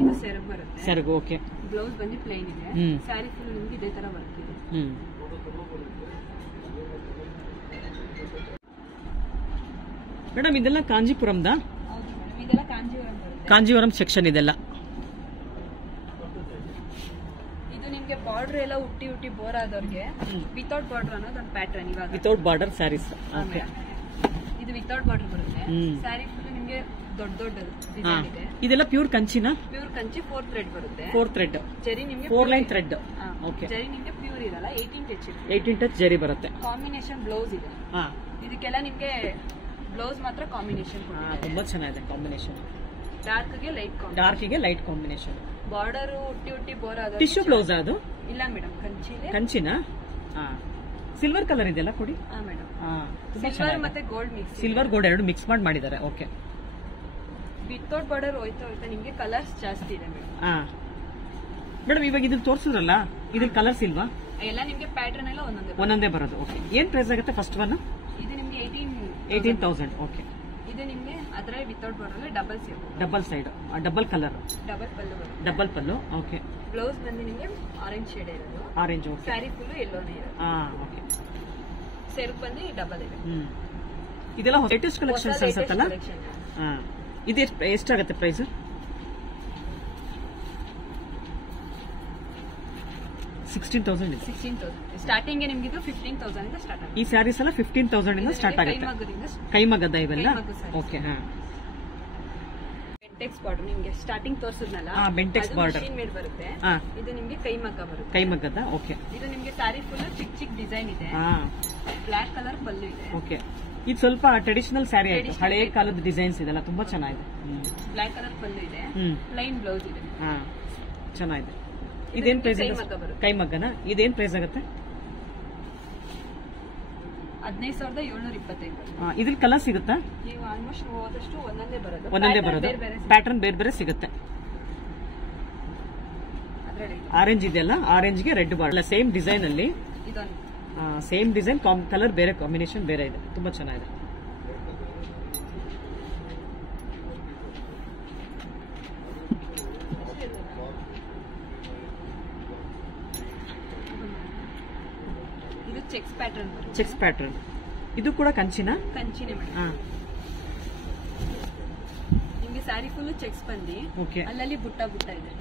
ಇದು ಸೆರಗು ಬರುತ್ತೆ. ಸೆರಗು. ಓಕೆ. ಬ್ಲೌಸ್ ಬಂದು ಪ್ಲೈನ್ ಇದೆ. ಸ್ಯಾರಿ ಫುಲ್ ನಿಮ್ಗೆ ಇದೇ ತರ ವರ್ಕ್ ಇದೆ. ಮೇಡಮ್ ಇದೆಲ್ಲ ಕಾಂಜಿಪುರಂದ? ಹೌದು ಮೇಡಮ್, ಇದೆಲ್ಲ ಕಾಂಜಿವರಂ ಬರುತ್ತೆ. ಕಾಂಜಿವರಂ ಸೆಕ್ಷನ್ ಇದೆಲ್ಲ. ಇದು ನಿಮ್ಗೆ ಬಾರ್ಡರ್ ಎಲ್ಲ ಹುಟ್ಟಿ ಬೋರ್ ಆದವ್ರಿಗೆ ವಿತೌಟ್ ಬಾರ್ಡರ್ ಅನ್ನೋದು ಒಂದು ಪ್ಯಾಟರ್ನ್. ಇವಾಗ ವಿತೌಟ್ ಬಾರ್ಡರ್ ಸ್ಯಾರೀಸ್. ಇದು ವಿತೌಟ್ ಬಾರ್ಡರ್ ಬರುತ್ತೆ. ಸ್ಯಾರಿ ಫುಲ್ ನಿಮ್ಗೆ ದೊಡ್ಡ ಡಿಸೈನ್ ಇದೆ. ಇದೆಲ್ಲ ಪ್ಯೂರ್ ಕಂಚಿನ? ಪ್ಯೂರ್ ಕಂಚಿ 4 ಥ್ರೆಡ್ ಬರುತ್ತೆ. 4 ಥ್ರೆಡ್. ಜರಿ ನಿಮ್ಗೆ 4 ಲೈನ್ ಥ್ರೆಡ್. ಓಕೆ. ಜರಿ ನಿಮ್ಗೆ ಪ್ಯೂರ್ ಇರಲ್ಲ, 18 ಟಚ್ ಇರುತ್ತೆ. 18 ಟಚ್ ಜರಿ ಬರುತ್ತೆ. ಕಾಂಬಿನೇಷನ್ ಬ್ಲೌಸ್ ಇದೆ. ಇದಕ್ಕೆಲ್ಲ ನಿಮ್ಗೆ ಬ್ಲೌಸ್ ಮಾತ್ರ ಕಾಂಬಿನೇಷನ್. ತುಂಬಾ ಚೆನ್ನಾಗಿದೆ ಕಾಂಬಿನೇಷನ್. ಡಾರ್ಕ್ಗೆ ಲೈಟ್ ಕಾಂಬಿನೇಷನ್. ಬಾರ್ಡರ್ ಹುಟ್ಟಿ ಬೋರ್ ಆದ. ಟಿಶ್ಯೂ ಬ್ಲೌಸ್ ಅದು? ಇಲ್ಲ ಮೇಡಮ್, ಕಂಚಿನ. ಸಿಲ್ವರ್ ಕಲರ್ ಇದೆಲ್ಲ ಕೊಡಿ. ಸಿಲ್ವರ್ ಮತ್ತೆ ಗೋಲ್ಡ್ ಮಿಕ್ಸ್. ಸಿಲ್ವರ್ ಗೋಲ್ಡ್ ಎರಡು ಮಿಕ್ಸ್ ಮಾಡಿದ್ದಾರೆ. ಓಕೆ. ವಿತೌಟ್ ಬಾರ್ಡರ್ ಹೋಯ್ತಾ ನಿಮ್ಗೆ ಕಲರ್ಸ್ ಜಾಸ್ತಿ ಇದೆ ಮೇಡಮ್. ಮೇಡಮ್ ಇವಾಗ ಇದನ್ನ ತೋರಿಸಿದ್ರಲ್ಲ, ಇದ್ರ ಕಲರ್ಸ್ ಇಲ್ವಾ? ಎಲ್ಲ ನಿಮ್ಗೆ ಪ್ಯಾಟರ್ನ್ ಎಲ್ಲ ಒಂದೊಂದೇ ಬರೋದು. ಓಕೆ. ಏನ್ ಪ್ರೈಸ್ ಆಗುತ್ತೆ ಫಸ್ಟ್ ಒನ್? ಇದು ನಿಮ್ಗೆ 18,000. ಓಕೆ. ಇದು ನಿಮ್ಗೆ ಅದರಲ್ಲಿ without border double side, double colour, double pallu. Okay. Blouse ಬಂದು ನಿಮ್ಗೆ ಆರೆಂಜ್ ಶೇಡ್ ಇರೋದು. ಆರೆಂಜ್. ಓಕೆ. ಸ್ಯಾರಿ ಫುಲ್ ಯೆಲ್ಲೋನೇ ಇರೋದು. ಓಕೆ. ಸೆರಗು ಬಂದು ಡಬಲ್ ಇದೆ. ಇದೆಲ್ಲ ಲೇಟೆಸ್ಟ್ ಕಲೆಕ್ಷನ್ಸ್ ಅನ್ಸುತ್ತಲ್ಲ? ಇದು ಎಷ್ಟಾಗುತ್ತೆ ಪ್ರೈಸ್? 16,000 ಇದೆ. 16,000 ಸ್ಟಾರ್ಟಿಂಗ್ ನಿಮ್ಗೆ ಇದು 15,000 ಇಂದ ಸ್ಟಾರ್ಟ್ ಆಗುತ್ತೆ. ಈ ಸ್ಯಾರೀಸ್ ಎಲ್ಲ 15,000 ಇಂದ ಸ್ಟಾರ್ಟ್ ಆಗುತ್ತೆ. ಕೈಮಗ್ಗದ ಇವೆಲ್ಲ? ಓಕೆ. ಬೆಂಟೆಕ್ಸ್ ಬಾರ್ಡರ್ ನಿಮ್ಗೆ ಸ್ಟಾರ್ಟಿಂಗ್ ತೋರಿಸಿದ್ನಲ್ಲ, ಬೆಂಟೆಕ್ಸ್ ಬಾರ್ಡರ್ ಮೇಡ್ ಬರುತ್ತೆ. ಇದು ನಿಮ್ಗೆ ಕೈಮಗ್ಗ ಬರುತ್ತೆ. ಕೈಮಗ್ಗದ. ಓಕೆ. ಇದು ನಿಮ್ಗೆ ಸ್ಯಾರಿ ಫುಲ್ ಚಿಕ್ಕ ಡಿಸೈನ್ ಇದೆ. ಬ್ಲಾಕ್ ಕಲರ್ ಪಲ್ಲು ಇದೆ. ಓಕೆ. ಇದು ಸ್ವಲ್ಪ ಟ್ರೆಡಿಷನಲ್ ಸ್ಯಾರಿ ಆಯ್ತು, ಹಳೆಯ ಕಾಲದ ಡಿಸೈನ್ಸ್ ಇದೆಲ್ಲ ತುಂಬಾ ಚೆನ್ನಾಗಿದೆ. ಬ್ಲಾಕ್ ಕಲರ್ ಪಲ್ಲು ಇದೆ, ಪ್ಲೈನ್ ಬ್ಲೌಸ್ ಇದೆ. ಚೆನ್ನಾಗಿದೆ. ಇದೇನ್ ಪ್ರೈಸ್? ಕೈಮಗ್ಗನ. ಇದೇನ್ ಪ್ರೈಸ್ ಆಗುತ್ತೆ? 15,725. ಇದ್ರ ಕಲರ್ ಸಿಗುತ್ತಾ? ನೀವು ಆಲ್ಮೋಸ್ಟ್ ಹೋದಷ್ಟು ಒಂದೊಂದೇ ಬರೋದು. ಪ್ಯಾಟರ್ನ್ ಬೇರೆ ಬೇರೆ ಸಿಗುತ್ತೆ. ಆರೆಂಜ್ ಇದೆಯಲ್ಲ, ಆರೆಂಜ್ ಗೆ ರೆಡ್ ಬಾರ್ಡರ್ ಸೇಮ್ ಡಿಸೈನ್ ಅಲ್ಲಿ. ಸೇಮ್ ಡಿಸೈನ್ ಕಲರ್ ಬೇರೆ ಕಾಂಬಿನೇಷನ್ ಬೇರೆ ಇದೆ, ತುಂಬಾ ಚೆನ್ನಾಗಿದೆ. ಇದು ಚೆಕ್ಸ್ ಪ್ಯಾಟರ್ನ್. ಚೆಕ್ಸ್ ಪ್ಯಾಟರ್ನ್ ಇದು ಕೂಡ ಕಂಚಿನ ಮೇಡಮ್. ನಿಮ್ಗೆ ಸ್ಯಾರಿ ಫುಲ್ ಚೆಕ್ಸ್ ಬಂದಿ, ಅಲ್ಲಲ್ಲಿ ಬುಟ್ಟ ಇದೆ.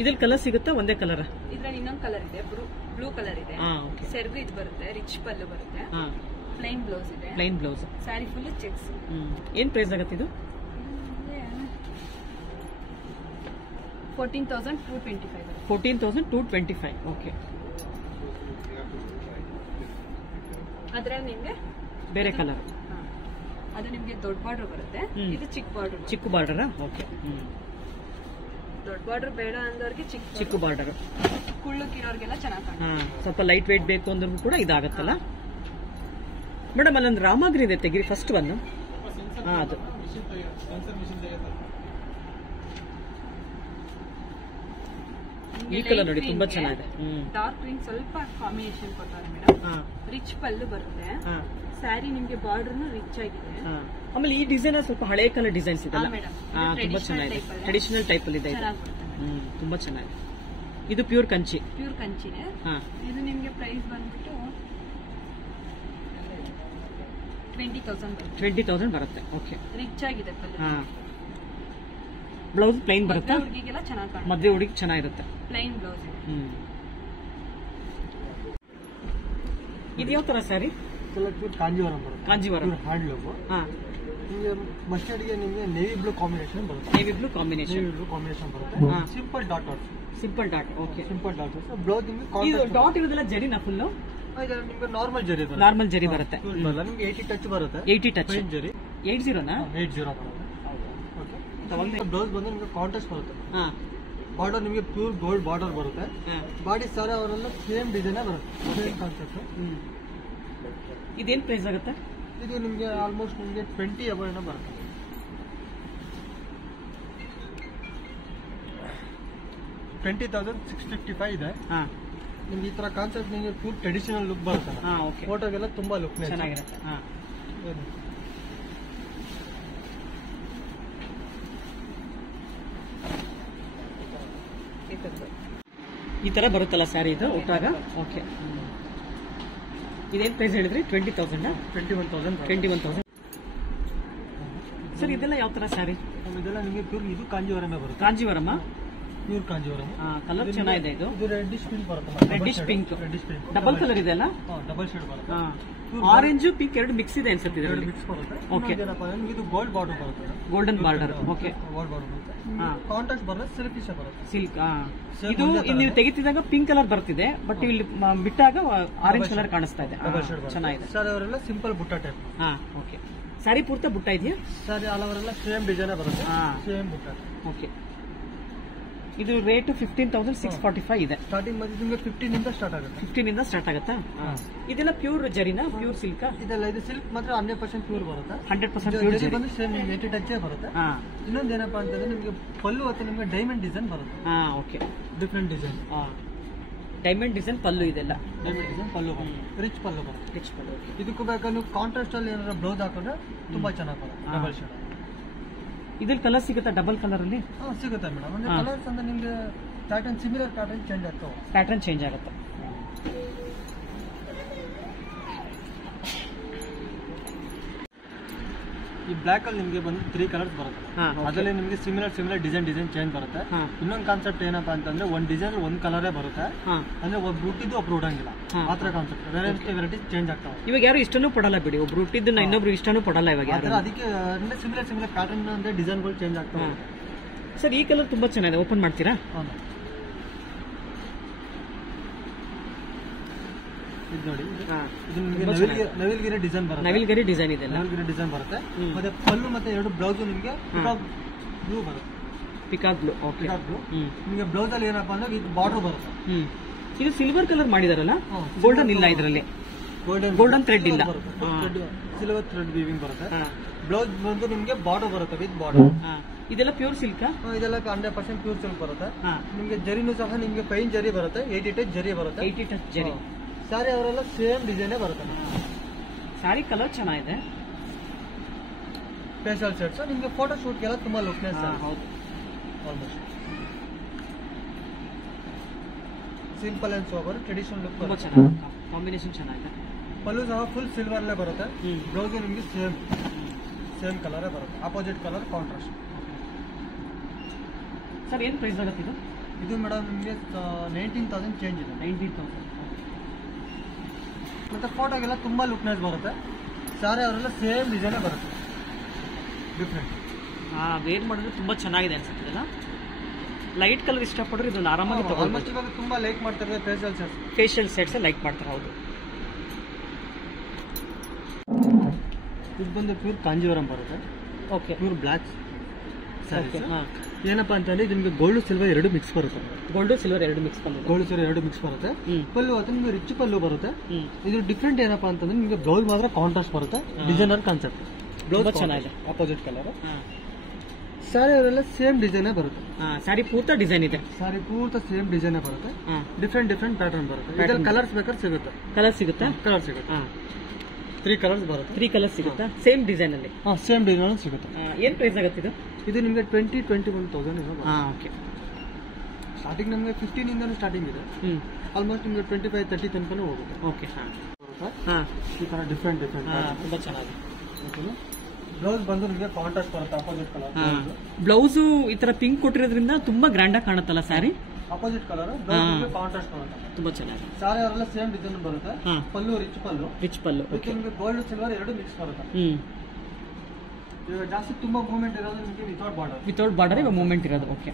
ಇದ್ರಲ್ಲಿ ಕಲರ್ ಸಿಗುತ್ತಾ? ಒಂದೇ ಕಲರ್? ಇದ್ರಲ್ಲಿ ಇನ್ನೊಂದು ಕಲರ್ ಇದೆ, ಬ್ಲೂ ಕಲರ್ ಇದೆ. ಸೆರ್ಗು ಇದು ಬರುತ್ತೆ, ರಿಚ್ ಪಲ್ಲು ಬರುತ್ತೆ, ಪ್ಲೈನ್ ಬ್ಲೌಸ್ ಇದೆ. Plain blouse, saree full cheques. ಏನ್ ಪ್ರೈಸ್ ಆಗುತ್ತೆ ಇದು? 14,225. 14,225. ಓಕೆ. ಅದ್ರಲ್ಲಿ ನಿಮ್ಗೆ ಬೇರೆ ಕಲರ್, ಅದು ನಿಮ್ಗೆ ದೊಡ್ಡ ಬಾರ್ಡರ್ ಬರುತ್ತೆ, ಇದು ಚಿಕ್ಕ ಬಾರ್ಡರ್. ಚಿಕ್ಕ ಬಾರ್ಡರ್. ಓಕೆ. ದೊಡ್ಡ ಬಾರ್ಡರ್ ಬೇಡ ಅಂದವ್ರಿಗೆ ಚಿಕ್ಕ ಬಾರ್ಡರ್, ಕುಳ್ಳಕ್ಕಿರೋರ್ಗೆಲ್ಲ ಚೆನ್ನಾಗಿ ಕಾಣುತ್ತೆ. ಸ್ವಲ್ಪ ಲೈಟ್ ವೇಟ್ ಬೇಕು ಅಂದ್ರೂ ಕೂಡ ಇದಾಗತ್ತಲ್ಲ ಮೇಡಮ್. ಅಲ್ಲೊಂದು ರಾಮಾಗ್ರಿ ಇದೆ, ತೆಗಿರಿ ಫಸ್ಟ್ ಒಂದು. ಅದು ಈ ಕಲರ್ ನೋಡಿ, ತುಂಬಾ ಚೆನ್ನಾಗಿದೆ. ಡಾರ್ಕ್ ಗ್ರೀನ್ ಸ್ವಲ್ಪ ಕಾಂಬಿನೇಷನ್ ಕೊಡ್ತಾರೆ ಮೇಡಮ್. ರಿಚ್ ಪಲ್ಲು ಬರುತ್ತೆ, ಸ್ಯಾರಿ ನಿಮ್ಗೆ ಬಾರ್ಡರ್ ರಿಚ್ ಆಗಿದೆ. ಆಮೇಲೆ ಈ ಡಿಸೈನ್ ಸ್ವಲ್ಪ ಹಳೆ ಕಲರ್ ಡಿಸೈನ್ಸ್ ಇದೆ, ತುಂಬಾ ಚೆನ್ನಾಗಿದೆ. ಟ್ರೆಡಿಷನಲ್ ಟೈಪ್ ಅಲ್ಲಿ ಇದೆ, ತುಂಬಾ ಚೆನ್ನಾಗಿದೆ. ಇದು ಪ್ಯೂರ್ ಕಂಚಿನೇ. ಇದು ನಿಮ್ಗೆ ಪ್ರೈಸ್ ಬಂದ್ಬಿಟ್ಟು 20,000 ಬರುತ್ತೆ. ಓಕೆ. ರಿಚ್ ಆಗಿದೆ ಪಲ್ಲು. ಬ್ಲೌಸ್ ಪ್ಲೈನ್ ಬರುತ್ತೆ, ಹುಡುಗಿಗೆಲ್ಲ ಚೆನ್ನಾಗಿ ಮದುವೆ ಹುಡುಗಿ ಚೆನ್ನಾಗಿರುತ್ತೆ. Plain blouse. ಇದು ಯಾವ ತರ ಸ್ಯಾರಿ? ಕಾಂಜೀವರಂ ಬರುತ್ತೆ. ಕಾಂಜೀವರಂ ಹ್ಯಾಂಡ್ಲೂಮ್. ನಿಮಗೆ ಮಸ್ಟರ್ಡ್ಗೆ ನಿಮಗೆ ನೇವಿ ಬ್ಲೂ ಕಾಂಬಿನೇಷನ್ ಬರುತ್ತೆ. ನೇವಿ ಬ್ಲೂ ಕಾಂಬಿನೇಷನ್ ಬರುತ್ತೆ. Simple dot. Okay. Simple dot. Blouse ನಿಮಗೆ ಇದು ಡಾಟ್ ಇರೋದೆಲ್ಲ ಜರಿನಾ ಫುಲ್? ನಿಮಗೆ ನಾರ್ಮಲ್ ಜರಿ ಬರುತ್ತೆ. ನಾರ್ಮಲ್ ಜರಿ ಬರುತ್ತೆ. ನಿಮಗೆ 80 ಟಚ್ ಬರುತ್ತೆ. 80 ಟಚ್. ಜರಿ 80ನಾ? 80 ಬರುತ್ತೆ. ಬ್ಲೌಸ್ ಬಂದು ನಿಮಗೆ ಕಾಂಟ್ರಾಸ್ಟ್ ಬರುತ್ತೆ. ಬಾರ್ಡರ್ ನಿಮಗೆ ಪ್ಯೂರ್ ಗೋಲ್ಡ್ ಬಾರ್ಡರ್ ಬರುತ್ತೆ. ಬಾಡಿ ಸಾರಿ ಅವರೆಲ್ಲ ಸೇಮ್ ಡಿಸೈನ್ ಬರುತ್ತೆ, ಸೇಮ್ ಕಾನ್ಸೆಪ್ಟ್. ಇದೇನ್ ಪ್ರೈಸ್ ಆಗುತ್ತೆ? ಇದು ನಿಮಗೆ ಆಲ್ಮೋಸ್ಟ್ ನಿಮಗೆ 20 ಅಬೌವ್ ಏನೋ ಬರುತ್ತೆ. 20,655 ಇದೆ. ನಿಮ್ಗೆ ಈ ತರ ಕಾನ್ಸೆಪ್ಟ್ ನಿಮಗೆ ಫುಲ್ ಟ್ರೆಡಿಷನಲ್ ಲುಕ್ ಬರುತ್ತೆ. ಫೋಟೋಗೆಲ್ಲ ತುಂಬಾ ಲುಕ್ ಚೆನ್ನಾಗಿರುತ್ತೆ. ಈ ತರ ಬರುತ್ತಲ್ಲ ಸ್ಯಾರಿ ಇದು ಉಟ್ಟಾಗ. ಓಕೆ. ಇದೇನ್ ಪ್ರೈಸ್ ಹೇಳಿದ್ರಿ? 20,000? 21,000. ಸರ್ ಇದೆಲ್ಲ ಯಾವ ತರ ಸ್ಯಾರಿ? ಇದೆಲ್ಲ ನಿಮಗೆ ಪ್ಯೂರ್ ಇದು ಕಾಂಜೀವರಂ ಬರುತ್ತೆ. ಕಾಂಜೀವರಂ, ಪ್ಯೂರ್ ಕಾಂಜೀವರಂ. ಕಲರ್ ಚೆನ್ನಾಗಿದೆ. ಇದು ರೆಡ್ಡಿಶ್ ಪಿಂಕ್ ಬರುತ್ತೆ. ರೆಡ್ಡಿಶ್ ಪಿಂಕ್ ಡಬಲ್ ಕಲರ್ ಇದೆ ಅಲ್ಲ? ಡಬಲ್ ಶೇಡ್ ಬರುತ್ತೆ. ಆರೆಂಜ್ ಪಿಂಕ್ ಎರಡು ಮಿಕ್ಸ್ ಇದೆ ಅನ್ಸುತ್ತೆ. ಎರಡು ಮಿಕ್ಸ್ ಬರುತ್ತೆ. ಓಕೆ. ಇದು ಗೋಲ್ಡ್ ಬಾರ್ಡರ್ ಬರುತ್ತೆ. Golden border. Okay. Gold border ಬರುತ್ತೆ. ಕಾಂಟ್ರಾಸ್ಟ್ ಬರುತ್ತೆ, ಸಿಲ್ಕಿಶ್ ಬರುತ್ತೆ. ಸಿಲ್ಕ್. ಇದು ನೀವು ತೆಗಿತಿದಾಗ ಪಿಂಕ್ ಕಲರ್ ಬರ್ತಿದೆ, ಬಟ್ ಇಲ್ಲಿ ಬಿಟ್ಟಾಗ ಆರೆಂಜ್ ಕಲರ್ ಕಾಣಿಸ್ತಾ ಇದೆ. ಚೆನ್ನಾಗಿದೆ ಸರ್. ಅವರೆಲ್ಲ ಸಿಂಪಲ್ ಬುಟ್ಟ ಟೈಪ್. ಓಕೆ. ಸ್ಯಾರಿ ಪೂರ್ತಿ ಬುಟ್ಟ ಇದೆಯಾ? ಸರ್ ಅವರೆಲ್ಲ ಸೇಮ್ ಡಿಸೈನ್ ಬರುತ್ತೆ, ಸೇಮ್ ಬುಟ್ಟ. ಓಕೆ. ಇದು ರೇಟ್ 15,645 ಇದೆ. ಸ್ಟಾರ್ಟಿಂಗ್ ನಿಮಗೆ 15 ಇಂದ ಸ್ಟಾರ್ಟ್ ಆಗುತ್ತೆ. 15 ಇಂದ ಸ್ಟಾರ್ಟ್ ಆಗುತ್ತಾ? ಇದೆಲ್ಲ ಪ್ಯೂರ್ ಜರಿನಾ? Pure silk? ಇದೆಲ್ಲ ಇದು ಸಿಲ್ಕ್ ಮಾತ್ರ 100% ಪ್ಯೂರ್ ಬರುತ್ತೆ. 100% ಪ್ಯೂರ್ ಜರಿ ಬಂದು ಸೇಮ್ 80 ಟಚ್ ಬರುತ್ತೆ. ಇನ್ನೊಂದು ಏನಪ್ಪಾ ಅಂತಂದ್ರೆ ನಿಮಗೆ ಪಲ್ಲು ಅಥವಾ ನಿಮಗೆ ಡೈಮಂಡ್ ಡಿಸೈನ್ ಬರುತ್ತೆ. Okay. Different design. Diamond design pallu ಇದೆಲ್ಲ. ಡೈಮಂಡ್ ಡಿಸೈನ್ ಪಲ್ಲು ಬರುತ್ತೆ. ರಿಚ್ ಪಲ್ಲು ಬರುತ್ತೆ. ರಿಚ್ ಪಲ್ಲು. ಇದಕ್ಕೂ ಬೇಕಾದ್ರೆ ನೀವು ಕಾಂಟ್ರಾಸ್ಟ್ ಅಲ್ಲಿ ಏನಾದ್ರು ಬ್ಲೌಸ್ ಹಾಕೊಂಡ್ರೆ ತುಂಬಾ ಚೆನ್ನಾಗಿ ಬರುತ್ತೆ. Double shade. ಇದ್ರಲ್ಲಿ ಕಲರ್ ಸಿಗುತ್ತಾ ಡಬಲ್ ಕಲರ್ ಅಲ್ಲಿ? ಸಿಗುತ್ತೆ ಮೇಡಮ್. ಅಂದ್ರೆ ಕಲರ್ಸ್ ಅಂದ್ರೆ ನಿಮ್ಗೆ ಪ್ಯಾಟರ್ನ್ ಸಿಮಿಲರ್ ಪ್ಯಾಟರ್ನ್ ಚೇಂಜ್ ಆಗ್ತಾವೆ. ಪ್ಯಾಟರ್ನ್ ಚೇಂಜ್ ಆಗುತ್ತೆ. ಈ ಬ್ಲಾಕ್ ಅಲ್ಲಿ ನಿಮಗೆ ಬಂದು 3 ಕಲರ್ಸ್ ಬರುತ್ತೆ. ಅದರಲ್ಲಿ ನಿಮಗೆ ಸಿಮಿಲರ್ ಡಿಸೈನ್ ಚೇಂಜ್ ಬರುತ್ತೆ. ಇನ್ನೊಂದು ಕಾನ್ಸೆಪ್ಟ್ ಏನಪ್ಪಾ ಅಂತಂದ್ರೆ ಒಂದ್ ಡಿಸೈನ್ ಒಂದ್ ಕಲರೇ ಬರುತ್ತೆ. ಅಂದ್ರೆ ಒಬ್ರು ಹುಟ್ಟಿದ್ದು ಒಬ್ರು ಉಡಂಗಿಲ್ಲ. ಆ ತರ ಕಾನ್ಸೆಪ್ಟ್ ವೆರೈಟಿ ಚೇಂಜ್ ಆಗ್ತಾವೆ. ಇವಾಗ ಯಾರು ಇಷ್ಟನೂ ಪಡಲ್ಲ ಬಿಡಿ, ಒಬ್ರು ಹುಟ್ಟಿದ್ದನ್ನ ಇನ್ನೊಬ್ರು ಇಷ್ಟನೂ ಪಡಲ್ಲ ಇವಾಗ. ಅದಕ್ಕೆ ಸಿಮಿಲರ್ ಪ್ಯಾಟರ್ನ್ ಅಂದ್ರೆ ಡಿಸೈನ್ಗಳು ಚೇಂಜ್ ಆಗ್ತಾವೆ. ಸರ್ ಈ ಕಲರ್ ತುಂಬಾ ಚೆನ್ನಾಗಿದೆ, ಓಪನ್ ಮಾಡ್ತೀರಾ? ಇದು ನೋಡಿ, ಇದು ನಿಮಗೆ ನವಿಲ್ಗಿರಿ ಡಿಸೈನ್ ಬರುತ್ತೆ. ನವಿಲ್ಗಿರಿ ಡಿಸೈನ್ ಇದೆ. ನವಿಲ್ಗಿರಿ ಡಿಸೈನ್ ಬರುತ್ತೆ. ಮತ್ತೆ ಪಲ್ಲು ಮತ್ತೆ ಎರಡು ಬ್ಲೌಸ್ ನಿಮಗೆ ಬ್ಲೂ ಬರುತ್ತೆ. Peacock blue. ಓಕೆ. ನಿಮಗೆ ಬ್ಲೌಸ್ ಅಲ್ಲಿ ಏನಪ್ಪಾ ಅಂದ್ರೆ ವಿತ್ ಬಾರ್ಡರ್ ಬರುತ್ತೆ. ಇದು ಸಿಲ್ವರ್ ಕಲರ್ ಮಾಡಿದಾರಲ್ಲ, ಗೋಲ್ಡನ್ ಇಲ್ಲ ಇದರಲ್ಲಿ. ಗೋಲ್ಡನ್ ಥ್ರೆಡ್ ಇಲ್ಲ, ಸಿಲ್ವರ್ ಥ್ರೆಡ್ ವೀವಿಂಗ್ ಬರುತ್ತೆ. ಬ್ಲೌಸ್ ಬಂದು ನಿಮ್ಗೆ ಬಾರ್ಡರ್ ಬರುತ್ತೆ ವಿತ್ ಬಾರ್ಡರ್. ಇದೆಲ್ಲ ಪ್ಯೂರ್ ಸಿಲ್ಕ್. ಇದೆಲ್ಲ 100% ಪ್ಯೂರ್ ಸಿಲ್ಕ್ ಬರುತ್ತೆ. ನಿಮ್ಗೆ ಜರಿನೂ ಸಹ ನಿಮ್ಗೆ ಫೈನ್ ಜರಿ ಬರುತ್ತೆ, 80 ಟಚ್ ಜರಿ ಬರುತ್ತೆ. 80 ಟಚ್ ಜರಿ. ಸಾರಿ ಅವರೆಲ್ಲ ಸೇಮ್ ಡಿಸೈನೇ ಬರುತ್ತೆ. ಸಾರಿ ಕಲರ್ ಚೆನ್ನಾಗಿದೆ. ಸ್ಪೆಷಲ್ ಸೆಟ್ಸ್ ನಿಮ್ಗೆ ಫೋಟೋ ಶೂಟ್ಗೆಲ್ಲ ತುಂಬಾ ಲುಕ್ನೆಸ್. ಹೌದು, almost simple and sober traditional look. ತುಂಬಾ ಚೆನ್ನಾಗಿದೆ, ಕಾಂಬಿನೇಷನ್ ಚೆನ್ನಾಗಿದೆ. ಪಲ್ಲು ಸಹ ಫುಲ್ ಸಿಲ್ವರ್ಲೇ ಬರುತ್ತೆ. ಬ್ಲೌಸ್ ನಿಮ್ಗೆ ಸೇಮ್ ಕಲರೇ ಬರುತ್ತೆ, ಅಪೋಸಿಟ್ ಕಲರ್ ಕಾಂಟ್ರಾಸ್ಟ್. ಸರ್ ಏನು ಪ್ರೈಸ್ ಆಗುತ್ತೆ ಇದು? ಇದು ಮೇಡಮ್ ನಿಮಗೆ 19,000 ಚೇಂಜ್ ಇದೆ. 19,000. ಮತ್ತೆ ಫೋಟೋಗೆಲ್ಲ ತುಂಬಾ ಲುಕ್ನೆಸ್ ಬರುತ್ತೆ. ಸಾರಿ ಅವರೆಲ್ಲ ಸೇಮ್ ಡಿಸೈನೇ ಬರುತ್ತೆ, ಡಿಫ್ರೆಂಟ್. ವೇರ್ ಮಾಡಿದ್ರೆ ತುಂಬಾ ಚೆನ್ನಾಗಿದೆ ಅನ್ಸುತ್ತೆ. ಲೈಟ್ ಕಲರ್ ಇಷ್ಟಪಟ್ಟರೆ ಇದನ್ನ ಆರಾಮಾಗಿ ಆಲ್ಮೋಸ್ಟ್ ಇವಾಗ ತುಂಬಾ ಲೈಕ್ ಮಾಡ್ತಾರೆ ಫೇಶಿಯಲ್ ಸೆಟ್ಸ್ ಲೈಕ್ ಮಾಡ್ತಾರೆ. ಹೌದು. ಇದು ಬಂದು ಪ್ಯೂರ್ ಕಾಂಜೀವರಂ ಬರುತ್ತೆ. Okay, pure black. ಏನಪ್ಪಾ ಅಂತಂದ್ರೆ ಇದು ನಿಮಗೆ ಗೋಲ್ಡ್ ಸಿಲ್ವರ್ ಎರಡು ಮಿಕ್ಸ್ ಬರುತ್ತೆ. ಗೋಲ್ಡ್ ಸಿಲ್ವರ್ ಎರಡು ಮಿಕ್ಸ್ ಬರುತ್ತೆ. ಗೋಲ್ಡ್ ಸಿಲ್ವರ್ ಎರಡು ಮಿಕ್ಸ್ ಬರುತ್ತೆ. ಪಲ್ಲು ಅದು ನಿಮಗೆ ರಿಚ್ ಪಲ್ಲು ಬರುತ್ತೆ. ಇದು ಡಿಫ್ರೆಂಟ್ ಏನಪ್ಪಾ ಅಂತಂದ್ರೆ ನಿಮಗೆ ಬ್ಲೌಸ್ ಮಾತ್ರ ಕಾಂಟ್ರಾಸ್ಟ್ ಬರುತ್ತೆ. Designer concept. ಬ್ಲೌಸ್ ಚೆನ್ನಾಗಿದೆ, ಅಪೋಸಿಟ್ ಕಲರ್. ಸಾರಿ ಅವರೆಲ್ಲ ಸೇಮ್ ಡಿಸೈನೇ ಬರುತ್ತೆ. ಸಾರಿ ಪೂರ್ತ ಡಿಸೈನ್ ಇದೆ. ಸಾರಿ ಪೂರ್ತ ಸೇಮ್ ಡಿಸೈನೇ ಬರುತ್ತೆ. ಡಿಫ್ರೆಂಟ್ ಪ್ಯಾಟರ್ನ್ ಬರುತ್ತೆ. ಇದ್ರಲ್ಲಿ ಕಲರ್ಸ್ ಬೇಕಾದ್ರೆ ಸಿಗುತ್ತೆ. ಕಲರ್ ಸಿಗುತ್ತೆ. 3 ಕಲರ್ಸ್ ಬರುತ್ತೆ. 3 ಕಲರ್ಸ್ ಸಿಗುತ್ತಾ ಸೇಮ್ ಡಿಸೈನ್ ಅಲ್ಲಿ? ಸೇಮ್ ಡಿಸೈನ್ ಸಿಗುತ್ತೆ. ಏನ್ ಪ್ರೈಸ್ ಆಗುತ್ತೆ ಇದು? ಇದು ನಿಮಗೆ 20-21,000 ಇದೆ. ಓಕೆ. ಸ್ಟಾರ್ಟಿಂಗ್ ನಮಗೆ 15 ಇಂದನೂ ಸ್ಟಾರ್ಟಿಂಗ್ ಇದೆ. ಆಲ್ಮೋಸ್ಟ್ ನಿಮಗೆ 25-30 ತನಕನೂ ಹೋಗುತ್ತೆ. ಓಕೆ. ಈ ತರ ಡಿಫ್ರೆಂಟ್ ತುಂಬಾ ಚೆನ್ನಾಗಿದೆ. ಬ್ಲೌಸ್ ಬಂದು ನಿಮಗೆ ಕಾಂಟ್ರಾಸ್ಟ್ ಬರುತ್ತೆ, ಅಪೋಸಿಟ್ ಕಲರ್. ಬ್ಲೌಸ್ ಈ ತರ ಪಿಂಕ್ ಕೊಟ್ಟಿರೋದ್ರಿಂದ ತುಂಬಾ ಗ್ರ್ಯಾಂಡ್ ಆಗಿ ಕಾಣುತ್ತಲ್ಲ ಸ್ಯಾರಿ. ಅಪೋಸಿಟ್ ಕಲರ್ ಕಾಂಟ್ರಾಸ್ಟ್ ಬರುತ್ತೆ, ತುಂಬಾ ಚೆನ್ನಾಗಿದೆ. ಸಾರಿ ಅವರೆಲ್ಲ ಸೇಮ್ ಡಿಸೈನ್ ಬರುತ್ತೆ. ಪಲ್ಲು ರಿಚ್ ಪಲ್ಲು. ನಿಮಗೆ ಗೋಲ್ಡ್ ಸಿಲ್ವರ್ ಎರಡು ಮಿಕ್ಸ್ ಬರುತ್ತೆ. ಇವಾಗ ಜಾಸ್ತಿ ತುಂಬಾ ಮೂವ್ಮೆಂಟ್ ಇರೋದು ನಿಮಗೆ ವಿತೌಟ್ ಬಾರ್ಡರ್. ವಿತೌಟ್ ಬಾರ್ಡರ್ ಇವಾಗ ಮೂವ್ಮೆಂಟ್ ಇರೋದು. ಓಕೆ.